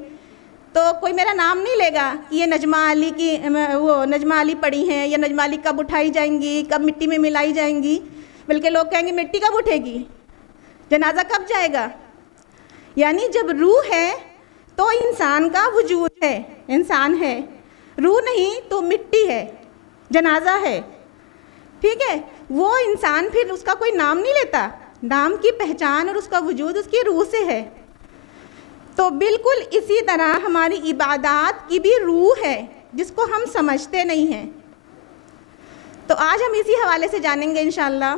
तो कोई मेरा नाम नहीं लेगा कि ये नजमा अली की वो नजमा अली पड़ी हैं, या नजमा अली कब उठाई जाएंगी, कब मिट्टी में मिलाई जाएंगी, बल्कि लोग कहेंगे मिट्टी कब उठेगी, जनाजा कब जाएगा। यानी जब रूह है तो इंसान का वजूद है, इंसान है, रूह नहीं तो मिट्टी है, जनाजा है, ठीक है। वो इंसान फिर उसका कोई नाम नहीं लेता, नाम की पहचान और उसका वजूद उसकी रूह से है। तो बिल्कुल इसी तरह हमारी इबादत की भी रूह है जिसको हम समझते नहीं हैं। तो आज हम इसी हवाले से जानेंगे इंशाअल्लाह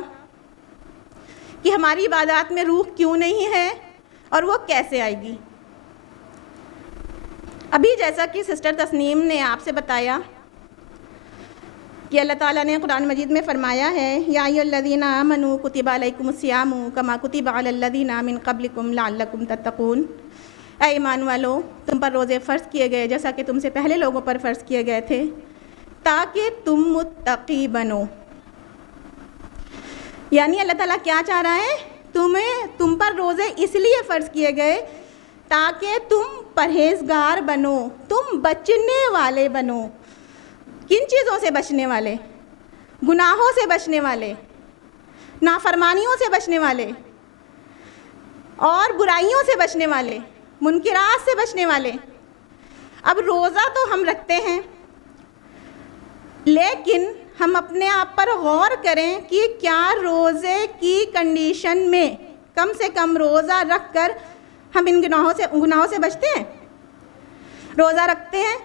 कि हमारी इबादत में रूह क्यों नहीं है और वो कैसे आएगी। अभी जैसा कि सिस्टर तस्नीम ने आपसे बताया कि अल्लाह ताला ने कुरान मजीद में फ़रमाया है, या अय्युहल्लज़ीना आमनू कुतिबा अलैकुमुस्सियामु कमा कुतिबा अलल्लज़ीना मिन क़ब्लिकुम लअल्लकुम तत्तक़ून। ऐ ईमान वालो, तुम पर रोज़े फ़र्ज़ किए गए जैसा कि तुमसे पहले लोगों पर फ़र्ज़ किए गए थे, ताकि तुम मुत्तक़ी बनो। यानी अल्लाह ताला क्या चाह रहा है, तुम पर रोज़े इसलिए फ़र्ज़ किए गए ताकि तुम परहेज़गार बनो, तुम बचने वाले बनो। किन चीज़ों से बचने वाले? गुनाहों से बचने वाले, नाफरमानियों से बचने वाले, और बुराइयों से बचने वाले, मुनकिरात से बचने वाले। अब रोज़ा तो हम रखते हैं, लेकिन हम अपने आप पर गौर करें कि क्या रोज़े की कंडीशन में कम से कम रोज़ा रख कर हम इन गुनाहों से बचते हैं। रोज़ा रखते हैं,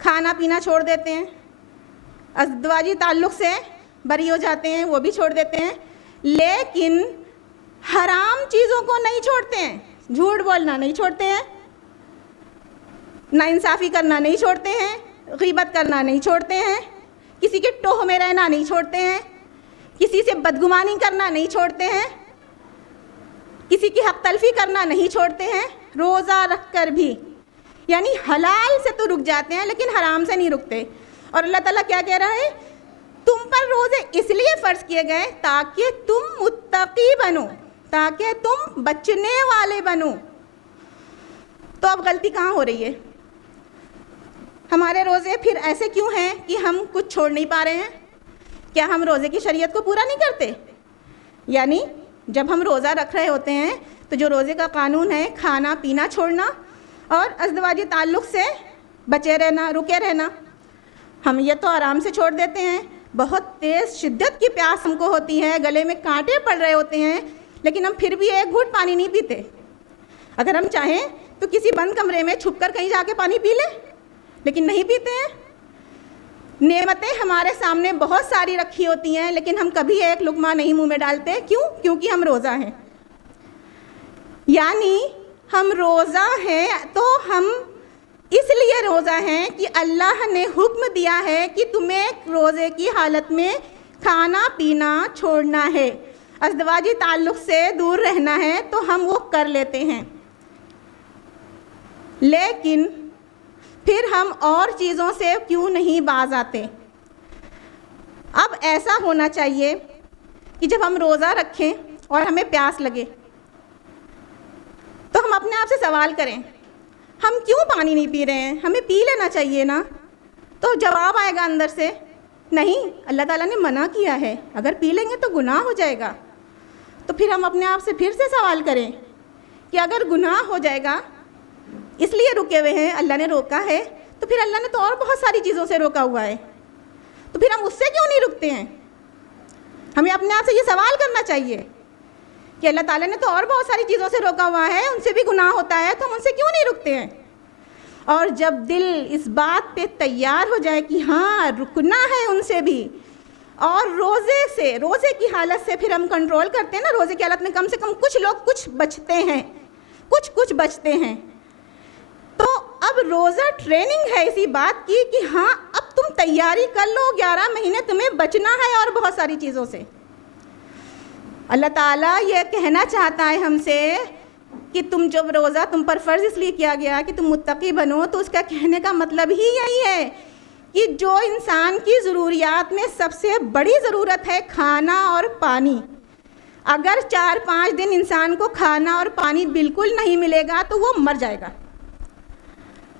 खाना पीना छोड़ देते हैं, अज़दवाजी ताल्लुक़ से बरी हो जाते हैं, वो भी छोड़ देते हैं, लेकिन हराम चीज़ों को नहीं छोड़ते हैं। झूठ बोलना नहीं छोड़ते हैं, नाइंसाफ़ी करना नहीं छोड़ते हैं, ग़ीबत करना नहीं छोड़ते हैं, किसी के टोह में रहना नहीं छोड़ते हैं, किसी से बदगुमानी करना नहीं छोड़ते हैं, किसी की हक़ तलफ़ी करना नहीं छोड़ते हैं, रोज़ा रख कर भी। यानी हलाल से तो रुक जाते हैं लेकिन हराम से नहीं रुकते। और अल्लाह ताला क्या कह रहा है, तुम पर रोज़े इसलिए फ़र्ज़ किए गए ताकि तुम मुत्तक़ी बनो, ताकि तुम बचने वाले बनो। तो अब गलती कहाँ हो रही है? हमारे रोज़े फिर ऐसे क्यों हैं कि हम कुछ छोड़ नहीं पा रहे हैं? क्या हम रोज़े की शरीयत को पूरा नहीं करते? यानी जब हम रोज़ा रख रहे होते हैं तो जो रोज़े का कानून है, खाना पीना छोड़ना और अज़दवाजी ताल्लुक़ से बचे रहना, रुके रहना, हम ये तो आराम से छोड़ देते हैं। बहुत तेज़ शिद्दत की प्यास हमको होती है, गले में कांटे पड़ रहे होते हैं, लेकिन हम फिर भी एक घूंट पानी नहीं पीते। अगर हम चाहें तो किसी बंद कमरे में छुपकर कहीं जाके पानी पी लें, लेकिन नहीं पीते हैं। नेमतें हमारे सामने बहुत सारी रखी होती हैं, लेकिन हम कभी एक लुक़मा नहीं मुंह में डालते। क्यों? क्योंकि हम रोज़ा हैं। यानी हम रोज़ा हैं तो हम इसलिए रोज़ा हैं कि अल्लाह ने हुक्म दिया है कि तुम्हें रोज़े की हालत में खाना पीना छोड़ना है, अज़दवाजी ताल्लुक़ से दूर रहना है, तो हम वो कर लेते हैं। लेकिन फिर हम और चीज़ों से क्यों नहीं बाज आते? अब ऐसा होना चाहिए कि जब हम रोज़ा रखें और हमें प्यास लगे तो हम अपने आप से सवाल करें, हम क्यों पानी नहीं पी रहे हैं? हमें पी लेना चाहिए ना। तो जवाब आएगा अंदर से, नहीं, अल्लाह ताला ने मना किया है, अगर पी लेंगे तो गुनाह हो जाएगा। तो फिर हम अपने आप से फिर से सवाल करें कि अगर गुनाह हो जाएगा, इसलिए रुके हुए हैं, अल्लाह ने रोका है, तो फिर अल्लाह ने तो और बहुत सारी चीज़ों से रोका हुआ है, तो फिर हम उससे क्यों नहीं रुकते हैं? हमें अपने आप से ये सवाल करना चाहिए कि अल्लाह ताला ने तो और बहुत सारी चीज़ों से रोका हुआ है, उनसे भी गुनाह होता है, तो हम उनसे क्यों नहीं रुकते हैं? और जब दिल इस बात पे तैयार हो जाए कि हाँ रुकना है उनसे भी, और रोज़े की हालत से फिर हम कंट्रोल करते हैं ना, रोज़े की हालत में कम से कम कुछ लोग कुछ बचते हैं, कुछ बचते हैं। तो अब रोज़ा ट्रेनिंग है इसी बात की कि हाँ अब तुम तैयारी कर लो, 11 महीने तुम्हें बचना है और बहुत सारी चीज़ों से। अल्लाह ताला ये कहना चाहता है हमसे कि तुम जब रोज़ा तुम पर फ़र्ज़ इसलिए किया गया कि तुम मुत्तकी बनो, तो उसका कहने का मतलब ही यही है कि जो इंसान की ज़रूरियात में सबसे बड़ी ज़रूरत है खाना और पानी, अगर 4-5 दिन इंसान को खाना और पानी बिल्कुल नहीं मिलेगा तो वो मर जाएगा।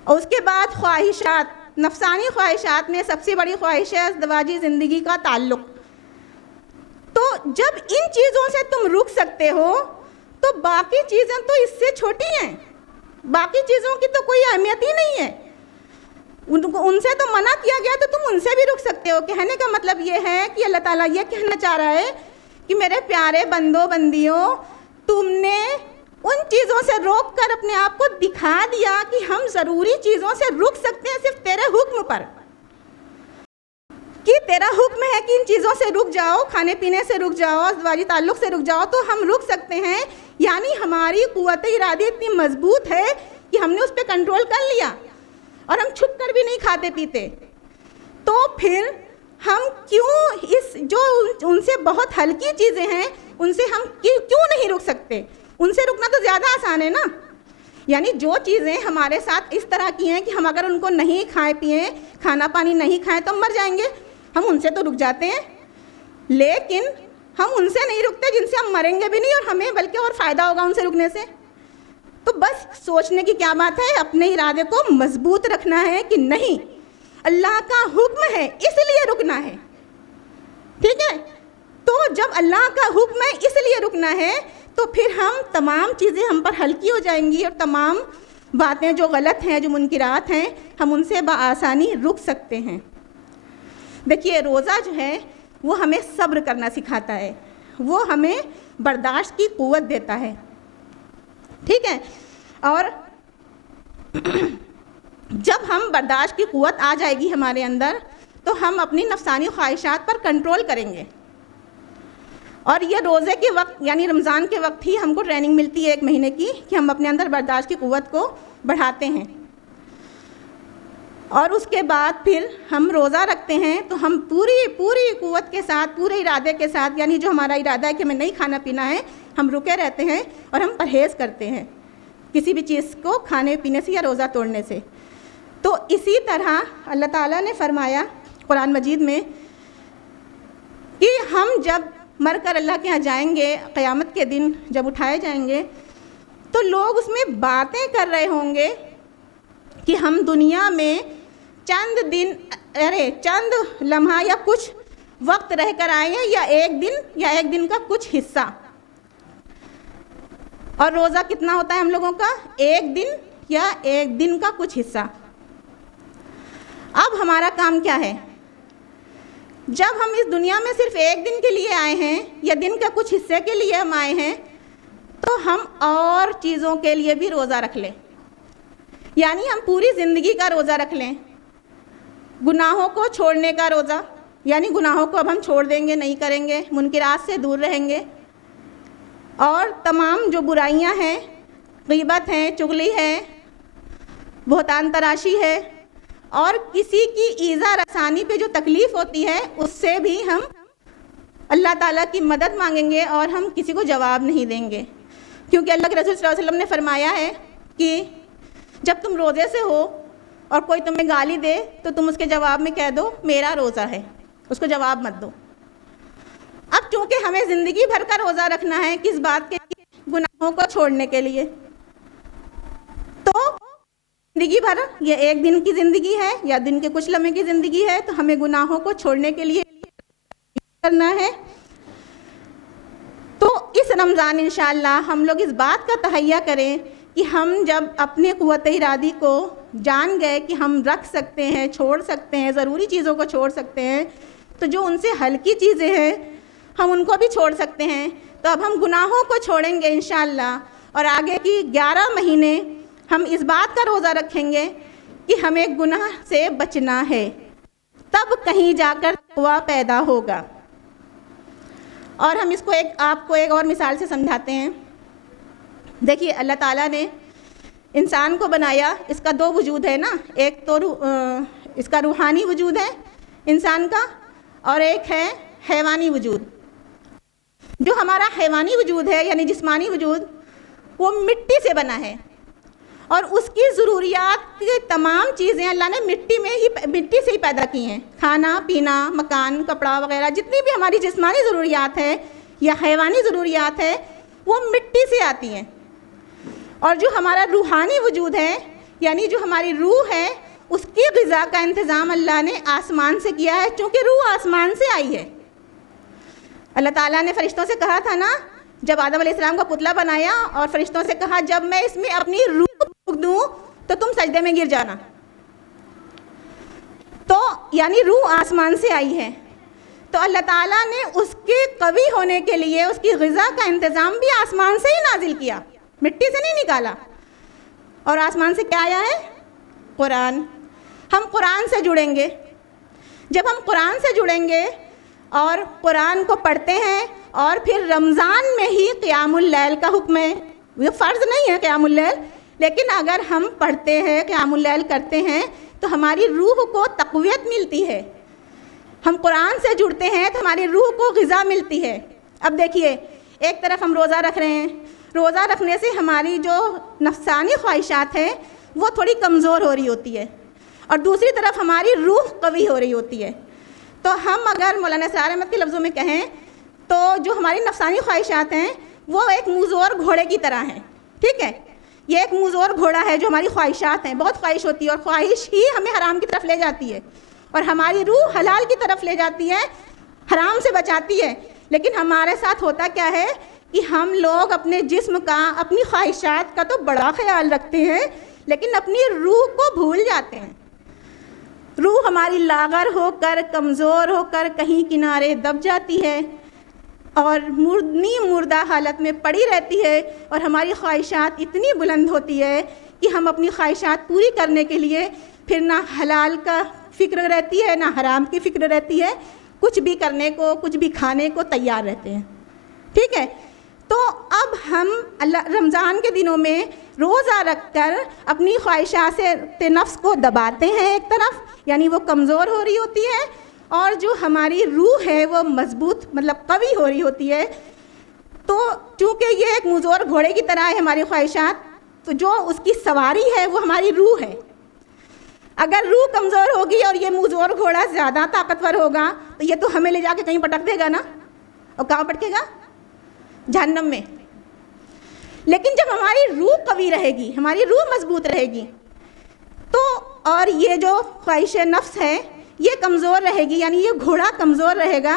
और उसके बाद ख्वाहिशात, नफसानी ख्वाहिशात में सबसे बड़ी ख्वाहिश है अज़दवाजी ज़िंदगी का ताल्लुक़। तो जब इन चीज़ों से तुम रुक सकते हो तो बाकी चीज़ें तो इससे छोटी हैं, बाकी चीज़ों की तो कोई अहमियत ही नहीं है। उनसे तो मना किया गया तो तुम उनसे भी रुक सकते हो। कहने का मतलब ये है कि अल्लाह ताला ये कहना चाह रहा है कि मेरे प्यारे बंदों बंदियों, तुमने उन चीज़ों से रोक कर अपने आप को दिखा दिया कि हम ज़रूरी चीज़ों से रुक सकते हैं सिर्फ तेरे हुक्म पर, कि तेरा हुक्म है कि इन चीज़ों से रुक जाओ, खाने पीने से रुक जाओ, अज़दवाजी ताल्लुक़ से रुक जाओ, तो हम रुक सकते हैं। यानी हमारी कुव्वत इरादी इतनी मजबूत है कि हमने उस पर कंट्रोल कर लिया और हम छुप कर भी नहीं खाते पीते। तो फिर हम क्यों इस जो उनसे बहुत हल्की चीज़ें हैं उनसे हम क्यों नहीं रुक सकते? उनसे रुकना तो ज़्यादा आसान है ना। यानी जो चीज़ें हमारे साथ इस तरह की हैं कि हम अगर उनको नहीं खाए पिए, खाना पानी नहीं खाएं तो मर जाएंगे, हम उनसे तो रुक जाते हैं। लेकिन हम उनसे नहीं रुकते जिनसे हम मरेंगे भी नहीं और हमें बल्कि और फ़ायदा होगा उनसे रुकने से। तो बस सोचने की क्या बात है, अपने इरादे को मजबूत रखना है कि नहीं, अल्लाह का हुक्म है इसलिए रुकना है। ठीक है, तो जब अल्लाह का हुक्म है इसलिए रुकना है तो फिर हम तमाम चीज़ें हम पर हल्की हो जाएंगी और तमाम बातें जो गलत हैं, जो मुनकिरात हैं, हम उनसे बआसानी रुक सकते हैं। देखिए, रोज़ा जो है वो हमें सब्र करना सिखाता है, वो हमें बर्दाश्त की क़ुव्वत देता है। ठीक है, और जब हम बर्दाश्त की क़ुव्वत आ जाएगी हमारे अंदर तो हम अपनी नफसानी ख्वाहिशात पर कंट्रोल करेंगे। और ये रोज़े के वक्त यानी रमज़ान के वक्त ही हमको ट्रेनिंग मिलती है 1 महीने की कि हम अपने अंदर बर्दाश्त की क़ुव्वत को बढ़ाते हैं। और उसके बाद फिर हम रोज़ा रखते हैं तो हम पूरी क़ुव्वत के साथ, पूरे इरादे के साथ, यानी जो हमारा इरादा है कि हमें नहीं खाना पीना है, हम रुके रहते हैं और हम परहेज़ करते हैं किसी भी चीज़ को खाने पीने से या रोज़ा तोड़ने से। तो इसी तरह अल्लाह ताला ने फरमाया कुरान मजीद में कि हम जब मर कर अल्लाह के यहाँ जाएंगे, क़यामत के दिन जब उठाए जाएंगे, तो लोग उसमें बातें कर रहे होंगे कि हम दुनिया में चंद लम्हा या कुछ वक्त रह कर आए हैं, या एक दिन का कुछ हिस्सा। और रोज़ा कितना होता है हम लोगों का? 1 दिन या 1 दिन का कुछ हिस्सा। अब हमारा काम क्या है? जब हम इस दुनिया में सिर्फ 1 दिन के लिए आए हैं या दिन के कुछ हिस्से के लिए हम आए हैं, तो हम और चीज़ों के लिए भी रोज़ा रख लें। यानी हम पूरी ज़िंदगी का रोज़ा रख लें। गुनाहों को छोड़ने का रोज़ा, यानी गुनाहों को अब हम छोड़ देंगे, नहीं करेंगे, मुनकिरात से दूर रहेंगे। और तमाम जो बुराइयां हैं, ग़ीबत है, चुगली है, बहतान तराशी है, और किसी की ईज़ा रसानी पे जो तकलीफ़ होती है उससे भी हम अल्लाह ताला की मदद मांगेंगे और हम किसी को जवाब नहीं देंगे। क्योंकि अल्लाह के रसूल सल्लल्लाहु अलैहि वसल्लम ने फरमाया है कि जब तुम रोज़े से हो और कोई तुम्हें गाली दे तो तुम उसके जवाब में कह दो मेरा रोज़ा है, उसको जवाब मत दो। अब चूँकि हमें ज़िंदगी भर का रोज़ा रखना है, किस बात के? गुनाहों को छोड़ने के लिए। तो ज़िंदगी भर, ये 1 दिन की ज़िंदगी है या दिन के कुछ लम्हे की ज़िंदगी है, तो हमें गुनाहों को छोड़ने के लिए करना है। तो इस रमज़ान इंशाअल्लाह हम लोग इस बात का तहैया करें कि हम जब अपने क़ुव्वत इरादी को जान गए कि हम रख सकते हैं, छोड़ सकते हैं, ज़रूरी चीज़ों को छोड़ सकते हैं, तो जो उनसे हल्की चीज़ें हैं हम उनको भी छोड़ सकते हैं। तो अब हम गुनाहों को छोड़ेंगे इंशाअल्लाह, और आगे की 11 महीने हम इस बात का रोज़ा रखेंगे कि हमें गुनाह से बचना है, तब कहीं जाकर तक़वा पैदा होगा। और हम इसको आपको एक और मिसाल से समझाते हैं। देखिए, अल्लाह ताला ने इंसान को बनाया, इसका 2 वजूद है ना, एक तो इसका रूहानी वजूद है इंसान का, और एक है हैवानी वजूद। जो हमारा हैवानी वजूद है यानी जिस्मानी वजूद, वो मिट्टी से बना है और उसकी ज़रूरियात की तमाम चीज़ें अल्लाह ने मिट्टी से ही पैदा की हैं। खाना पीना, मकान, कपड़ा वगैरह, जितनी भी हमारी जिस्मानी ज़रूरियात है या हैवानी ज़रूरियात है वो मिट्टी से आती हैं। और जो हमारा रूहानी वजूद है, यानी जो हमारी रूह है, उसकी ग़िज़ा का इंतज़ाम अल्लाह ने आसमान से किया है, चूँकि रूह आसमान से आई है। अल्लाह ताला ने फ़रिश्तों से कहा था ना, जब आदम अलैहिस्सलाम का पुतला बनाया और फ़रिश्तों से कहा जब मैं इसमें अपनी रूह फूंक दूँ तो तुम सजदे में गिर जाना। तो यानी रूह आसमान से आई है। तो अल्लाह ताला ने उसके कवी होने के लिए उसकी ग़िज़ा का इंतज़ाम भी आसमान से ही नाजिल किया, मिट्टी से नहीं निकाला। और आसमान से क्या आया है? कुरान। हम कुरान से जुड़ेंगे। जब हम कुरान से जुड़ेंगे और कुरान को पढ़ते हैं और फिर रमज़ान में ही क़ियामुल लैल का हुक्म है, ये फ़र्ज़ नहीं है क़ियामुल लैल, लेकिन अगर हम पढ़ते हैं, क़ियामुल लैल करते हैं तो हमारी रूह को तक़वियत मिलती है। हम कुरान से जुड़ते हैं तो हमारी रूह को ग़िज़ा मिलती है। अब देखिए, एक तरफ हम रोज़ा रख रहे हैं, रोज़ा रखने से हमारी जो नफ्सानी ख्वाहिशात हैं वो थोड़ी कमज़ोर हो रही होती है और दूसरी तरफ हमारी रूह कवी हो रही होती है। तो हम अगर मौलाना असरार अहमद के लफ्ज़ों में कहें तो जो हमारी नफ्सानी ख्वाहिशात हैं वो एक मुज़ोर घोड़े की तरह हैं। ठीक है, ये एक मुज़ोर घोड़ा है जो हमारी ख्वाहिशात हैं, बहुत ख्वाहिश होती है और ख्वाहिश ही हमें हराम की तरफ ले जाती है और हमारी रूह हलाल की तरफ ले जाती है, हराम से बचाती है। लेकिन हमारे साथ होता क्या है कि हम लोग अपने जिस्म का, अपनी ख्वाहिशात का तो बड़ा ख्याल रखते हैं लेकिन अपनी रूह को भूल जाते हैं। रूह हमारी लागर होकर, कमज़ोर होकर कहीं किनारे दब जाती है और मुर्दा हालत में पड़ी रहती है और हमारी ख्वाहिशात इतनी बुलंद होती है कि हम अपनी ख्वाहिशात पूरी करने के लिए फिर ना हलाल का फ़िक्र रहती है ना हराम की फ़िक्र रहती है, कुछ भी करने को, कुछ भी खाने को तैयार रहते हैं। ठीक है, तो अब हम रमज़ान के दिनों में रोज़ा रखकर अपनी ख्वाहिशात से नफ्स को दबाते हैं एक तरफ, यानी वो कमज़ोर हो रही होती है, और जो हमारी रूह है वो मजबूत मतलब कवी हो रही होती है। तो चूँकि ये एक मुज़ोर घोड़े की तरह है हमारी ख्वाहिशात, तो जो उसकी सवारी है वो हमारी रूह है। अगर रूह कमज़ोर होगी और ये मुज़ोर घोड़ा ज़्यादा ताकतवर होगा तो ये तो हमें ले जाके कहीं पटक देगा ना, और कहाँ पटकेगा? जहन्नम में। लेकिन जब हमारी रूह कवी रहेगी, हमारी रूह मजबूत रहेगी, तो और ये जो ख्वाहिश नफ्स है ये कमज़ोर रहेगी, यानी ये घोड़ा कमज़ोर रहेगा,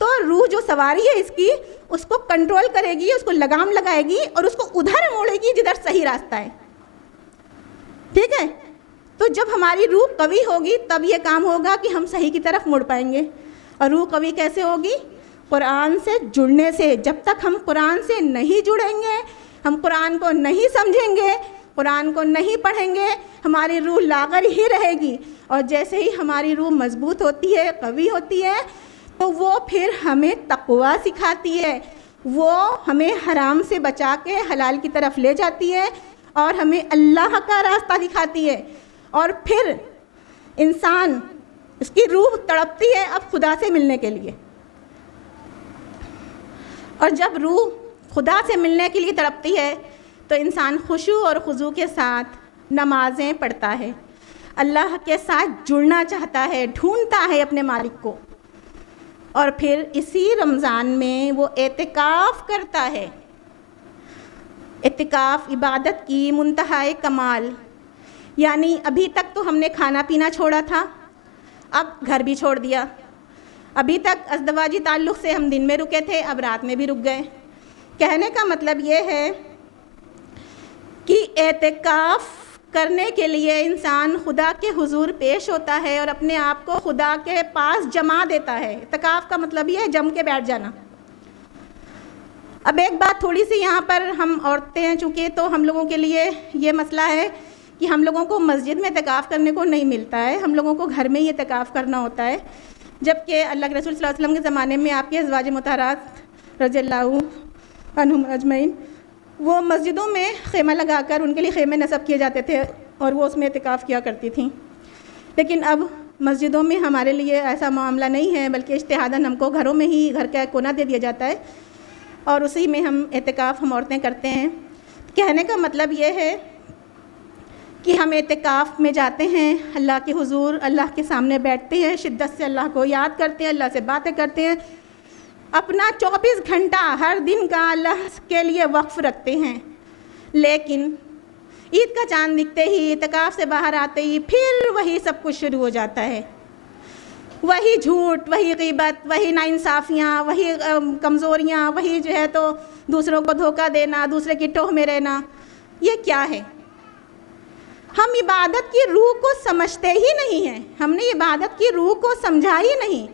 तो रूह जो सवारी है इसकी उसको कंट्रोल करेगी, उसको लगाम लगाएगी और उसको उधर मोड़ेगी जिधर सही रास्ता है। ठीक है, तो जब हमारी रूह कवी होगी तब ये काम होगा कि हम सही की तरफ मुड़ पाएंगे। और रूह कवी कैसे होगी? कुरान से जुड़ने से। जब तक हम कुरान से नहीं जुड़ेंगे, हम कुरान को नहीं समझेंगे, कुरान को नहीं पढ़ेंगे, हमारी रूह लागर ही रहेगी। और जैसे ही हमारी रूह मजबूत होती है, कवी होती है, तो वो फिर हमें तक़वा सिखाती है, वो हमें हराम से बचा के हलाल की तरफ ले जाती है और हमें अल्लाह का रास्ता दिखाती है। और फिर इंसान, इसकी रूह तड़पती है अब खुदा से मिलने के लिए, और जब रूह खुदा से मिलने के लिए तड़पती है तो इंसान खुशू और खुजू के साथ नमाज़ें पढ़ता है, अल्लाह के साथ जुड़ना चाहता है, ढूंढता है अपने मालिक को, और फिर इसी रमज़ान में वो एतिकाफ़ करता है। एतिकाफ़ इबादत की मुंतहाए कमाल, यानी अभी तक तो हमने खाना पीना छोड़ा था, अब घर भी छोड़ दिया। अभी तक अज़दवाजी ताल्लुक़ से हम दिन में रुके थे, अब रात में भी रुक गए। कहने का मतलब ये है कि एतिकाफ़ करने के लिए इंसान खुदा के हुजूर पेश होता है और अपने आप को खुदा के पास जमा देता है। एतिकाफ़ का मतलब ये है जम के बैठ जाना। अब एक बात थोड़ी सी यहाँ पर, हम औरतें हैं चूँकि, तो हम लोगों के लिए ये मसला है कि हम लोगों को मस्जिद में एतिकाफ़ करने को नहीं मिलता है, हम लोगों को घर में ही एतिकाफ़ करना होता है। जबकि अल्लाह के रसूल सल्लल्लाहु अलैहि वसल्लम के ज़माने में आपके अज़वाज मुतहरात रज़ियल्लाहु अन्हुम अजमईन, वो मस्जिदों में ख़ेमा लगाकर उनके लिए ख़ेमे नस्ब किए जाते थे और वो उसमें एतिकाफ़ किया करती थीं। लेकिन अब मस्जिदों में हमारे लिए ऐसा मामला नहीं है, बल्कि इज्तिहादन हमको घरों में ही घर का कोना दे दिया जाता है और उसी में हम एतिकाफ़ हम औरतें करते हैं। कहने का मतलब ये है कि हम एतिकाफ़ में जाते हैं, अल्लाह के हुजूर, अल्लाह के सामने बैठते हैं, शिद्दत से अल्लाह को याद करते हैं, अल्लाह से बातें करते हैं, अपना 24 घंटा हर दिन का अल्लाह के लिए वक्फ रखते हैं। लेकिन ईद का चांद दिखते ही, एतिकाफ़ से बाहर आते ही फिर वही सब कुछ शुरू हो जाता है। वही झूठ, वही ग़ीबत, वही नाइंसाफ़ियाँ, वही कमज़ोरियाँ, वही जो है तो दूसरों को धोखा देना, दूसरे की टोह में रहना। ये क्या है? हम इबादत की रूह को समझते ही नहीं हैं। हमने इबादत की रूह को समझा ही नहीं,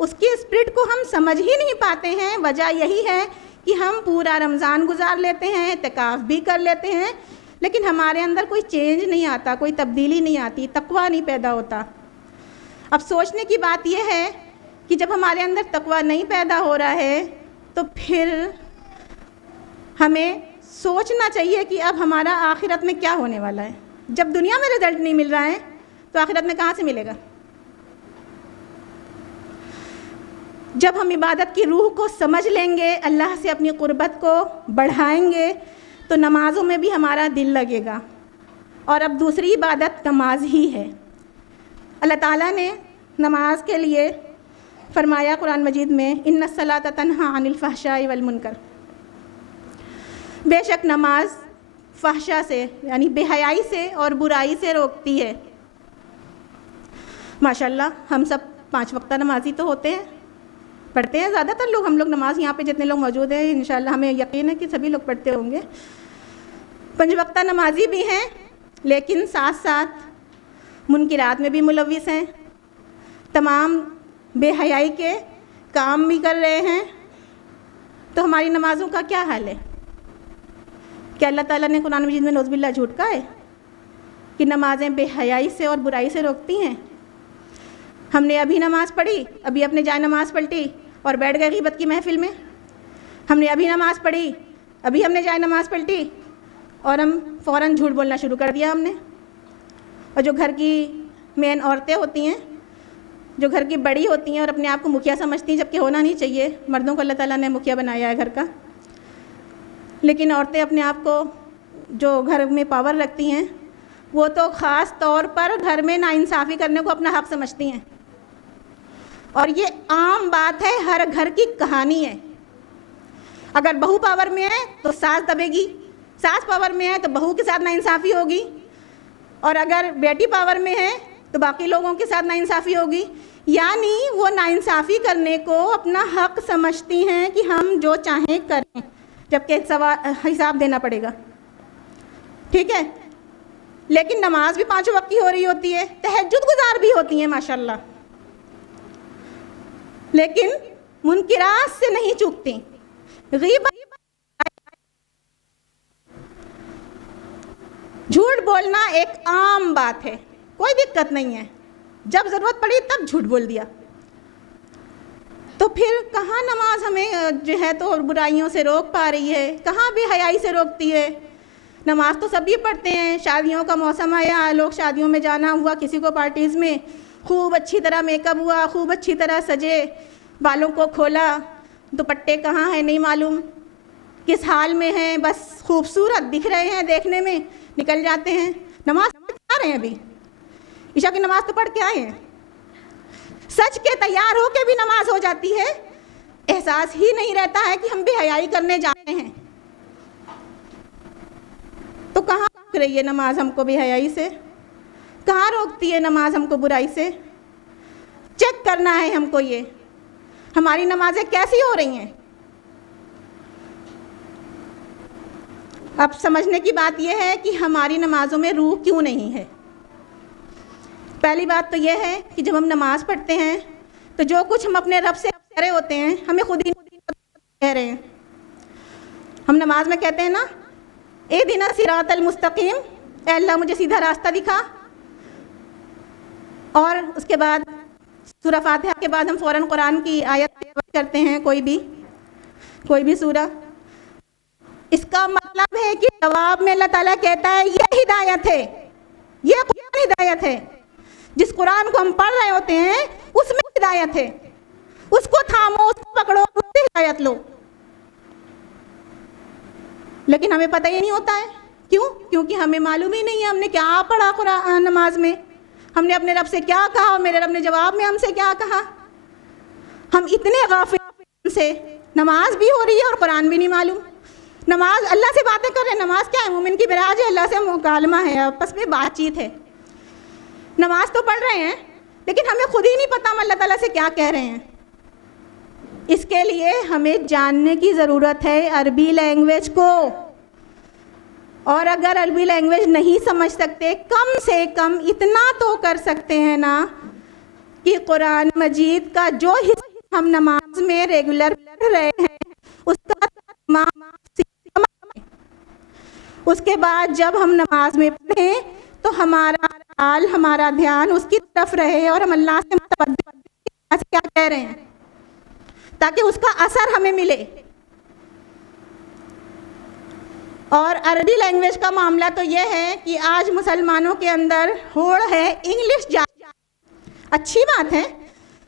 उसकी स्पिरिट को हम समझ ही नहीं पाते हैं। वजह यही है कि हम पूरा रमज़ान गुजार लेते हैं, इत्तिकाफ़ भी कर लेते हैं, लेकिन हमारे अंदर कोई चेंज नहीं आता, कोई तब्दीली नहीं आती, तकवा नहीं पैदा होता। अब सोचने की बात यह है कि जब हमारे अंदर तकवा नहीं पैदा हो रहा है तो फिर हमें सोचना चाहिए कि अब हमारा आखिरत में क्या होने वाला है। जब दुनिया में रिजल्ट नहीं मिल रहा है तो आखिरत में कहाँ से मिलेगा? जब हम इबादत की रूह को समझ लेंगे, अल्लाह से अपनी क़ुर्बत को बढ़ाएंगे, तो नमाज़ों में भी हमारा दिल लगेगा। और अब दूसरी इबादत नमाज ही है। अल्लाह ताला ने नमाज के लिए फरमाया कुरान मजीद में, इन्नस्सलात तन्हा अनिल फ़हशाई वल मुनकर, बेशक नमाज फ़हशा से यानी बेहयाई से और बुराई से रोकती है। माशाल्लाह हम सब 5 वक्ता नमाजी तो होते हैं, पढ़ते हैं ज़्यादातर लोग। हम लोग नमाज यहाँ पे जितने लोग मौजूद हैं इंशाल्लाह हमें यकीन है कि सभी लोग पढ़ते होंगे। 5 वक्ता नमाजी भी हैं, लेकिन साथ साथ मुनकिरात में भी मुलव्विस हैं, तमाम बेहयाई के काम भी कर रहे हैं। तो हमारी नमाज़ों का क्या हाल है? क्या अल्लाह ताला ने कुरान मजीद में नौज़ुबिल्लाह झूठ कहा है कि नमाज़ें बेहयाई से और बुराई से रोकती हैं? हमने अभी नमाज़ पढ़ी, अभी अपने जाए नमाज़ पलटी और बैठ गए ग़ीबत की महफ़िल में। हमने अभी नमाज़ पढ़ी, अभी हमने जाए नमाज़ पलटी और हम फ़ौरन झूठ बोलना शुरू कर दिया हमने। और जो घर की मेन औरतें होती हैं, जो घर की बड़ी होती हैं और अपने आप को मुखिया समझती हैं, जबकि होना नहीं चाहिए, मर्दों को अल्लाह ताला ने मुखिया बनाया है घर का, लेकिन औरतें अपने आप को जो घर में पावर रखती हैं वो तो ख़ास तौर पर घर में नाइंसाफ़ी करने को अपना हक़ समझती हैं। और ये आम बात है, हर घर की कहानी है। अगर बहू पावर में है तो सास दबेगी, सास पावर में है तो बहू के साथ नाइंसाफ़ी होगी, और अगर बेटी पावर में है तो बाकी लोगों के साथ नाइंसाफ़ी होगी। यानी वो नाइंसाफ़ी करने को अपना हक़ समझती हैं कि हम जो चाहें करें, जबकि हिसाब देना पड़ेगा। ठीक है, लेकिन नमाज भी 5 वक्त की हो रही होती है, तहज्जुद गुजार भी होती हैं माशाल्लाह, लेकिन मुनकिरात से नहीं चूकती। ग़ीबत, झूठ बोलना एक आम बात है, कोई दिक्कत नहीं है। जब ज़रूरत पड़ी तब झूठ बोल दिया। तो फिर कहाँ नमाज हमें जो है तो बुराइयों से रोक पा रही है, कहाँ बेहयाई से रोकती है? नमाज तो सभी पढ़ते हैं। शादियों का मौसम आया, लोग शादियों में जाना हुआ, किसी को पार्टीज़ में खूब अच्छी तरह मेकअप हुआ, खूब अच्छी तरह सजे, बालों को खोला, दुपट्टे कहाँ हैं नहीं मालूम, किस हाल में हैं, बस खूबसूरत दिख रहे हैं देखने में, निकल जाते हैं। नमाज पढ़ रहे हैं, अभी ईशा की नमाज तो पढ़ के आए हैं, सच के तैयार हो के भी नमाज हो जाती है, एहसास ही नहीं रहता है कि हम बेहयाई करने जा रहे हैं। तो कहाँ रोक रही है नमाज हमको बेहयाई से? कहाँ रोकती है नमाज हमको बुराई से? चेक करना है हमको, ये हमारी नमाजें कैसी हो रही हैं। अब समझने की बात यह है कि हमारी नमाजों में रूह क्यों नहीं है। पहली बात तो यह है कि जब हम नमाज़ पढ़ते हैं तो जो कुछ हम अपने रब से कह रहे होते हैं, हमें खुद ही कह रहे हैं। हम नमाज में कहते हैं ना, ए दिना सिरातल मुस्तकीम, ए अल्लाह मुझे सीधा रास्ता दिखा। और उसके बाद सूरा फातिहा के बाद हम फ़ौरन कुरान की आयत करते हैं, कोई भी सूरा। इसका मतलब है कि जवाब में अल्लाह ताला कहता है ये हिदायत है, ये कुरान हिदायत है। जिस कुरान को हम पढ़ रहे होते हैं उसमें हिदायत है, उसको थामो, उसको पकड़ो, उससे हिदायत लो। लेकिन हमें पता ही नहीं होता है। क्यों? क्योंकि हमें मालूम ही नहीं है हमने क्या पढ़ा कुरान नमाज में, हमने अपने रब से क्या कहा, मेरे रब ने जवाब में हमसे क्या कहा। हम इतने गाफिल से नमाज भी हो रही है और कुरान भी नहीं मालूम। नमाज अल्लाह से बातें कर रहे हैं, नमाज क्या है? मोमिन की मिराज है, अल्लाह से मुकालमा है, आपस में बातचीत है। नमाज तो पढ़ रहे हैं लेकिन हमें खुद ही नहीं पता हम अल्लाह ताला से क्या कह रहे हैं। इसके लिए हमें जानने की ज़रूरत है अरबी लैंग्वेज को, और अगर अरबी लैंग्वेज नहीं समझ सकते, कम से कम इतना तो कर सकते हैं ना कि कुरान मजीद का जो हिस्सा हम नमाज में रेगुलर पढ़ रहे हैं उसका उसके बाद जब हम नमाज में पढ़ें तो हमारा हाल, हमारा ध्यान उसकी तरफ रहे और हम अल्लाह से मुतवज्जह क्या कह रहे हैं, ताकि उसका असर हमें मिले। और अरबी लैंग्वेज का मामला तो ये है कि आज मुसलमानों के अंदर होड़ है इंग्लिश अच्छी बात है,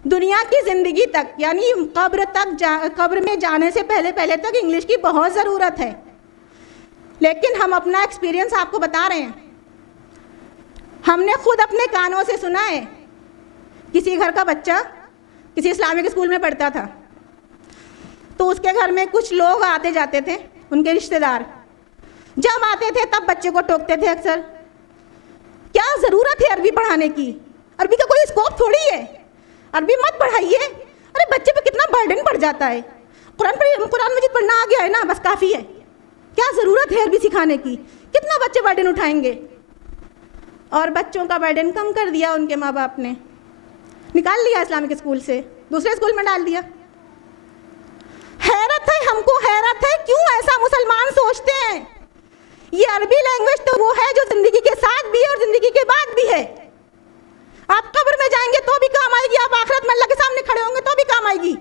दुनिया की ज़िंदगी तक यानी कब्र में जाने से पहले तक इंग्लिश की बहुत ज़रूरत है। लेकिन हम अपना एक्सपीरियंस आपको बता रहे हैं, हमने खुद अपने कानों से सुना है। किसी घर का बच्चा किसी इस्लामिक स्कूल में पढ़ता था, तो उसके घर में कुछ लोग आते जाते थे, उनके रिश्तेदार। जब आते थे तब बच्चे को टोकते थे अक्सर, क्या ज़रूरत है अरबी पढ़ाने की, अरबी का कोई स्कोप थोड़ी है, अरबी मत पढ़ाइए, अरे बच्चे पे कितना बर्डन पड़ जाता है, कुरान मजीद पढ़ना आ गया है ना, बस काफ़ी है, क्या ज़रूरत है अरबी सिखाने की, कितना बच्चे बर्डन उठाएंगे। और बच्चों का बर्डन कम कर दिया उनके माँ बाप ने, निकाल लिया इस्लामिक स्कूल से, दूसरे स्कूल में डाल दिया। हैरत है, हमको हैरत है क्यों ऐसा मुसलमान सोचते हैं। ये अरबी लैंग्वेज तो वो है जो ज़िंदगी के साथ भी है और ज़िंदगी के बाद भी है। आप कब्र में जाएंगे तो भी काम आएगी, आप आखिरत में अल्लाह के सामने खड़े होंगे तो भी काम आएगी।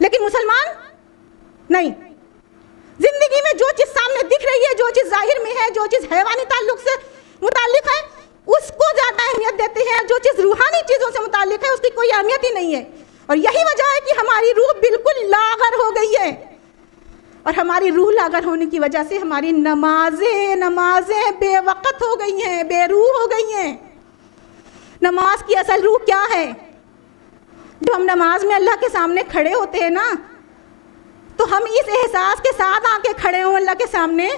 लेकिन मुसलमान नहीं, जिंदगी में जो चीज़ सामने दिख रही है, जो चीज़ जाहिर में है, जो चीज़ हैवानी ताल्लुक से मुताल्लिक है उसको ज़्यादा अहमियत देते हैं, जो चीज़ रूहानी चीज़ों से मुताल्लिक है उसकी कोई अहमियत ही नहीं है। और यही वजह है कि हमारी रूह बिल्कुल लागर हो गई है, और हमारी रूह लागर होने की वजह से हमारी नमाजें बेवक़्त हो गई हैं, बेरूह हो गई हैं। नमाज की असल रूह क्या है? जब हम नमाज में अल्लाह के सामने खड़े होते हैं ना, तो हम इस एहसास के साथ आके खड़े हों अल्लाह के सामने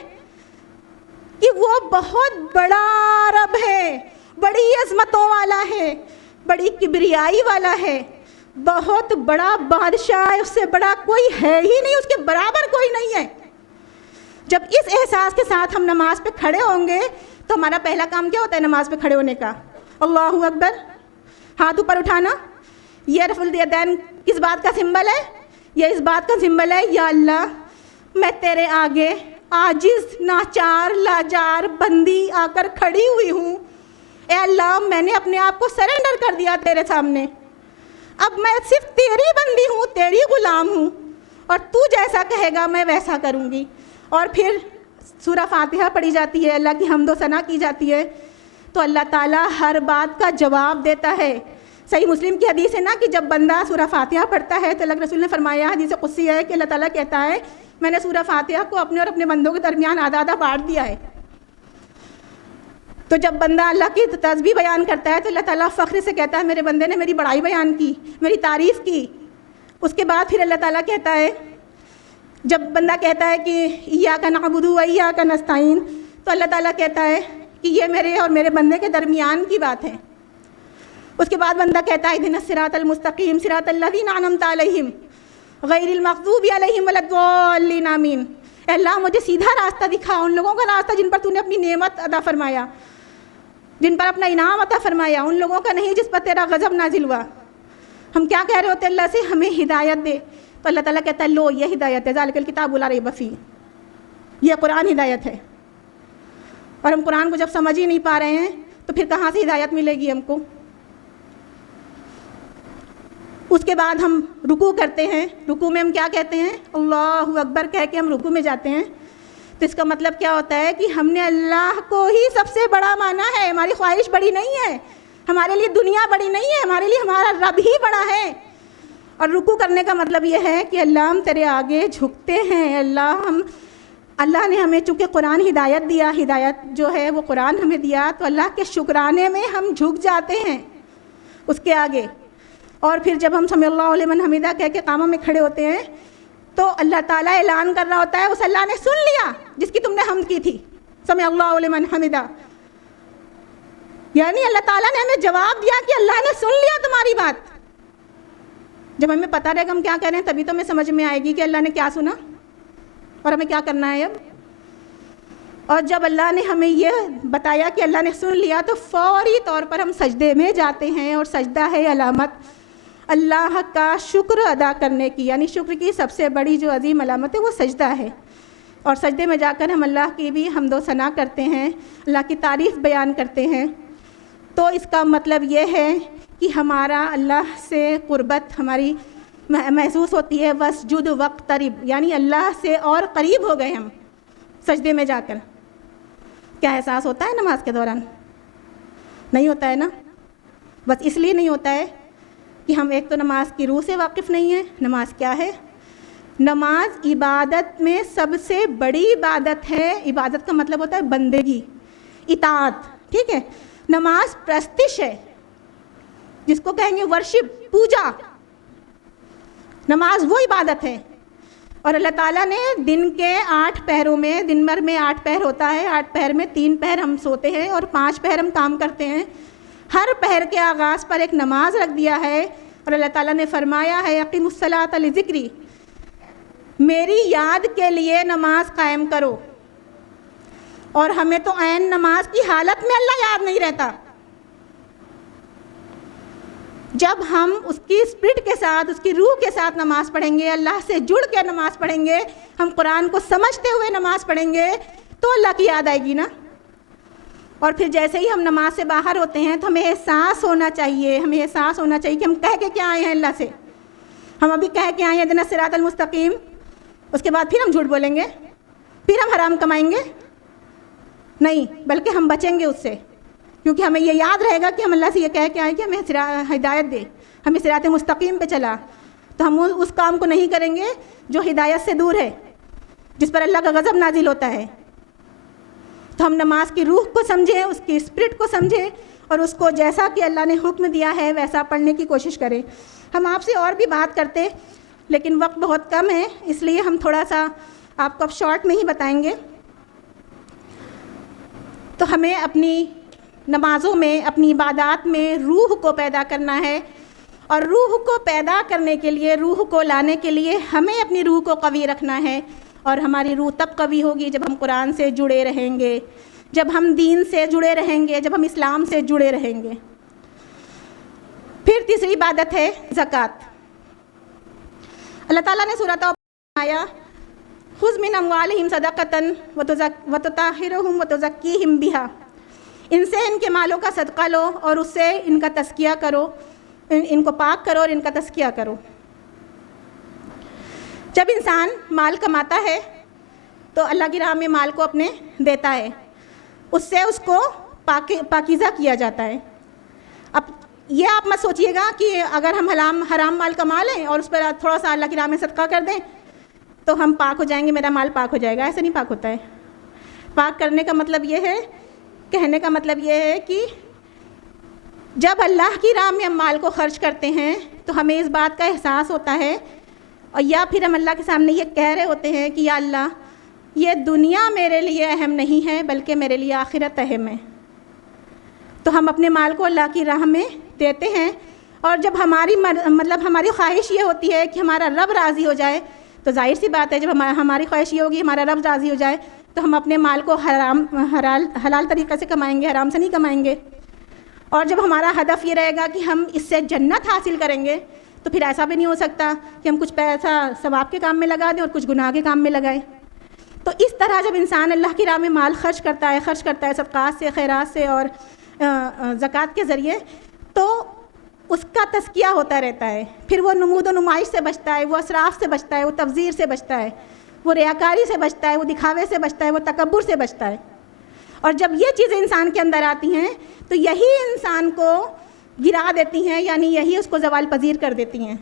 कि वो बहुत बड़ा रब है, बड़ी अज़मतों वाला है, बड़ी किबरियाई वाला है, बहुत बड़ा बादशाह है, उससे बड़ा कोई है ही नहीं, उसके बराबर कोई नहीं है। जब इस एहसास के साथ हम नमाज पे खड़े होंगे तो हमारा पहला काम क्या होता है नमाज पे खड़े होने का? अल्लाहु अकबर, हाथ ऊपर उठाना। ये रफ़ुल यदैन किस बात का सिंबल है? ये इस बात का सिंबल है, या अल्लाह मैं तेरे आगे आजिज़, नाचार, लाजार, बंदी आकर खड़ी हुई हूँ। ए अल्लाह, मैंने अपने आप को सरेंडर कर दिया तेरे सामने, अब मैं सिर्फ तेरी बंदी हूँ, तेरी ग़ुलाम हूँ, और तू जैसा कहेगा मैं वैसा करूँगी। और फिर सूरा फातिहा पढ़ी जाती है, अल्लाह की हम्दो सना की जाती है, तो अल्लाह ताला हर बात का जवाब देता है। सही मुस्लिम की हदीस है ना कि जब बंदा सूरा फातिहा पढ़ता है तो अल्लाह के रसूल ने फरमाया, हदीस कुदसी है कि अल्लाह ताला कहता है मैंने सूरा फातिहा को अपने और अपने बंदों के दरमियान आधा आधा बांट दिया है। तो जब बंदा अल्लाह की तस्बीह बयान करता है तो अल्लाह ताला फ़ख्र से कहता है मेरे बंदे ने मेरी बड़ाई बयान की, मेरी तारीफ़ की। उसके बाद फिर अल्लाह ताला कहता है, जब बंदा कहता है कि इय्याका नअबुदु व इय्याका नस्तईन, तो अल्लाह ताला कहता है कि ये मेरे और मेरे बंदे के दरमियान की बात है। उसके बाद बंदा कहता है इहदिनस सिरातल मुस्तकीम सिरातल लज़ीना अनअमता अलैहिम गैरिल मग़ज़ूबि अलैहिम वलद्दाल्लीन आमीन। अल्लाह मुझे सीधा रास्ता दिखा, उन लोगों का रास्ता जिन पर तूने अपनी नेमत अता फरमाया, जिन पर अपना इनाम अता फरमाया, उन लोगों का नहीं जिस पर तेरा गज़ब नाजिल हुआ। हम क्या कह रहे होते अल्लाह से, हमें हिदायत दे, तो अल्लाह ताला कहता है लो ये हिदायत है, ज़ालिकल किताबु ला रैब फ़ीह, ये कुरान हिदायत है। और हम कुरान को जब समझ ही नहीं पा रहे हैं तो फिर कहाँ से हिदायत मिलेगी हमको? उसके बाद हम रुकू करते हैं, रुकू में हम क्या कहते हैं? अल्लाहु अकबर कह के हम रुकू में जाते हैं। तो इसका मतलब क्या होता है कि हमने अल्लाह को ही सबसे बड़ा माना है, हमारी ख्वाहिश बड़ी नहीं है, हमारे लिए दुनिया बड़ी नहीं है, हमारे लिए हमारा रब ही बड़ा है। और रुकू करने का मतलब ये है कि अल्लाह हम तेरे आगे झुकते हैं। अल्लाह ने हमें चूँकि कुरान हिदायत दिया, हिदायत जो है वो कुरान हमें दिया, तो अल्लाह के शुक्राने में हम झुक जाते हैं उसके आगे। और फिर जब हम समी अल्लाहु लिमन हमिदा कह के कामों में खड़े होते हैं तो अल्लाह ताला ऐलान कर रहा होता है उस अल्लाह ने सुन लिया जिसकी तुमने हमद की थी, समी अल्लाहु लिमन हमिदा। यानी अल्लाह ताला ने हमें जवाब दिया कि अल्लाह ने सुन लिया तुम्हारी बात। जब हमें पता रहेगा हम क्या करें तभी तो हमें समझ में आएगी कि अल्लाह ने क्या सुना और हमें क्या करना है अब। और जब अल्लाह ने हमें यह बताया कि अल्लाह ने सुन लिया तो फौरी तौर पर हम सजदे में जाते हैं। और सजदा है अलामत अल्लाह का शुक्र अदा करने की, यानी शुक्र की सबसे बड़ी जो अजीम अलामत है वो सजदा है। और सजदे में जाकर हम अल्लाह की भी हम्दो सना करते हैं, अल्लाह की तारीफ़ बयान करते हैं। तो इसका मतलब ये है कि हमारा अल्लाह से क़ुर्बत हमारी महसूस होती है। वस्जुद वक़्तरिब, यानी अल्लाह से और करीब हो गए हम सजदे में जाकर। क्या एहसास होता है नमाज के दौरान? नहीं होता है ना। बस इसलिए नहीं होता है कि हम एक तो नमाज की रूह से वाकिफ़ नहीं है। नमाज क्या है? नमाज इबादत में सबसे बड़ी इबादत है। इबादत का मतलब होता है बंदेगी, इताअत, ठीक है। नमाज प्रस्तिश है, जिसको कहेंगे वर्शिप, पूजा। नमाज वो इबादत है। और अल्लाह ताला ने दिन के 8 पहरों में, दिन भर में 8 पहर होता है, 8 पहर में 3 पहर हम सोते हैं और 5 पहर हम काम करते हैं। हर पहर के आगाज़ पर एक नमाज रख दिया है। और अल्लाह ताला ने फरमाया है अक़ीमुस्सलात लिज़िक्री, मेरी याद के लिए नमाज कायम करो। और हमें तो ऐन नमाज की हालत में अल्लाह याद नहीं रहता। जब हम उसकी स्पिरिट के साथ, उसकी रूह के साथ नमाज़ पढ़ेंगे, अल्लाह से जुड़ के नमाज़ पढ़ेंगे, हम कुरान को समझते हुए नमाज़ पढ़ेंगे, तो अल्लाह की याद आएगी ना। और फिर जैसे ही हम नमाज से बाहर होते हैं तो हमें एहसास होना चाहिए, हमें एहसास होना चाहिए कि हम कह के क्या आए हैं अल्लाह से। हम अभी कह के आए हैं इहदिना सिरातल मुस्तकीम, उसके बाद फिर हम झूठ बोलेंगे, फिर हम हराम कमाएंगे? नहीं, बल्कि हम बचेंगे उससे, क्योंकि हमें ये याद रहेगा कि हम अल्लाह से ये कह के आए कि हमें हिदायत दे, हमें सिरात मुस्तकीम पे चला। तो हम उस काम को नहीं करेंगे जो हिदायत से दूर है, जिस पर अल्लाह का गज़ब नाजिल होता है। तो हम नमाज की रूह को समझें, उसकी स्पिरिट को समझें और उसको जैसा कि अल्लाह ने हुक्म दिया है वैसा पढ़ने की कोशिश करें। हम आपसे और भी बात करते, लेकिन वक्त बहुत कम है, इसलिए हम थोड़ा सा आपको अब शॉर्ट में ही बताएंगे। तो हमें अपनी नमाज़ों में, अपनी इबादत में रूह को पैदा करना है। और रूह को पैदा करने के लिए, रूह को लाने के लिए हमें अपनी रूह को कवी रखना है। और हमारी रूह तब कवी होगी जब हम कुरान से जुड़े रहेंगे, जब हम दीन से जुड़े रहेंगे, जब हम इस्लाम से जुड़े रहेंगे। फिर तीसरी इबादत है ज़कात। अल्लाह ताला ने सूरत आया खुज़ मिन अम्वालिहिम सदक़तन व तुताहिरुहुम व तुज़क्कीहिम बिहा, इनसे इनके मालों का सदका लो और उससे इनका तज़किया करो, इनको पाक करो और इनका तज़किया करो। जब इंसान माल कमाता है तो अल्लाह की राह में माल को अपने देता है, उससे उसको पाकीज़ा किया जाता है। अब ये आप मत सोचिएगा कि अगर हम हराम माल कमा लें और उस पर थोड़ा सा अल्लाह की राह में सदका कर दें तो हम पाक हो जाएंगे, मेरा माल पाक हो जाएगा। ऐसा नहीं पाक होता है। पाक करने का मतलब ये है, कहने का मतलब ये है कि जब अल्लाह की राह में हम माल को खर्च करते हैं तो हमें इस बात का एहसास होता है, और या फिर हम अल्लाह के सामने ये कह रहे होते हैं कि या अल्लाह, ये दुनिया मेरे लिए अहम नहीं है बल्कि मेरे लिए आखिरत अहम है। तो हम अपने माल को अल्लाह की राह में देते हैं। और जब हमारी हमारी ख्वाहिश ये होती है कि हमारा रब राज़ी हो जाए, तो जाहिर सी बात है जब हमारी ख्वाहिश ये होगी हमारा रब राज़ी हो जाए तो हम अपने माल को हलाल तरीक़े से कमाएंगे, हराम से नहीं कमाएंगे। और जब हमारा हदफ ये रहेगा कि हम इससे जन्नत हासिल करेंगे, तो फिर ऐसा भी नहीं हो सकता कि हम कुछ पैसा सवाब के काम में लगा दें और कुछ गुनाह के काम में लगाएं। तो इस तरह जब इंसान अल्लाह की राह में माल खर्च करता है सदक़ात से, खैरात से और ज़कात के ज़रिए, तो उसका तज़किया होता रहता है। फिर वो नमूद व नुमाइश से बचता है, वो असराफ से बचता है, वो तब्ज़ीर से बचता है, वो रियाकारी से बचता है, वो दिखावे से बचता है, वो तकब्बुर से बचता है। और जब ये चीज़ें इंसान के अंदर आती हैं तो यही इंसान को गिरा देती हैं, यानी यही उसको ज़वाल पजीर कर देती हैं।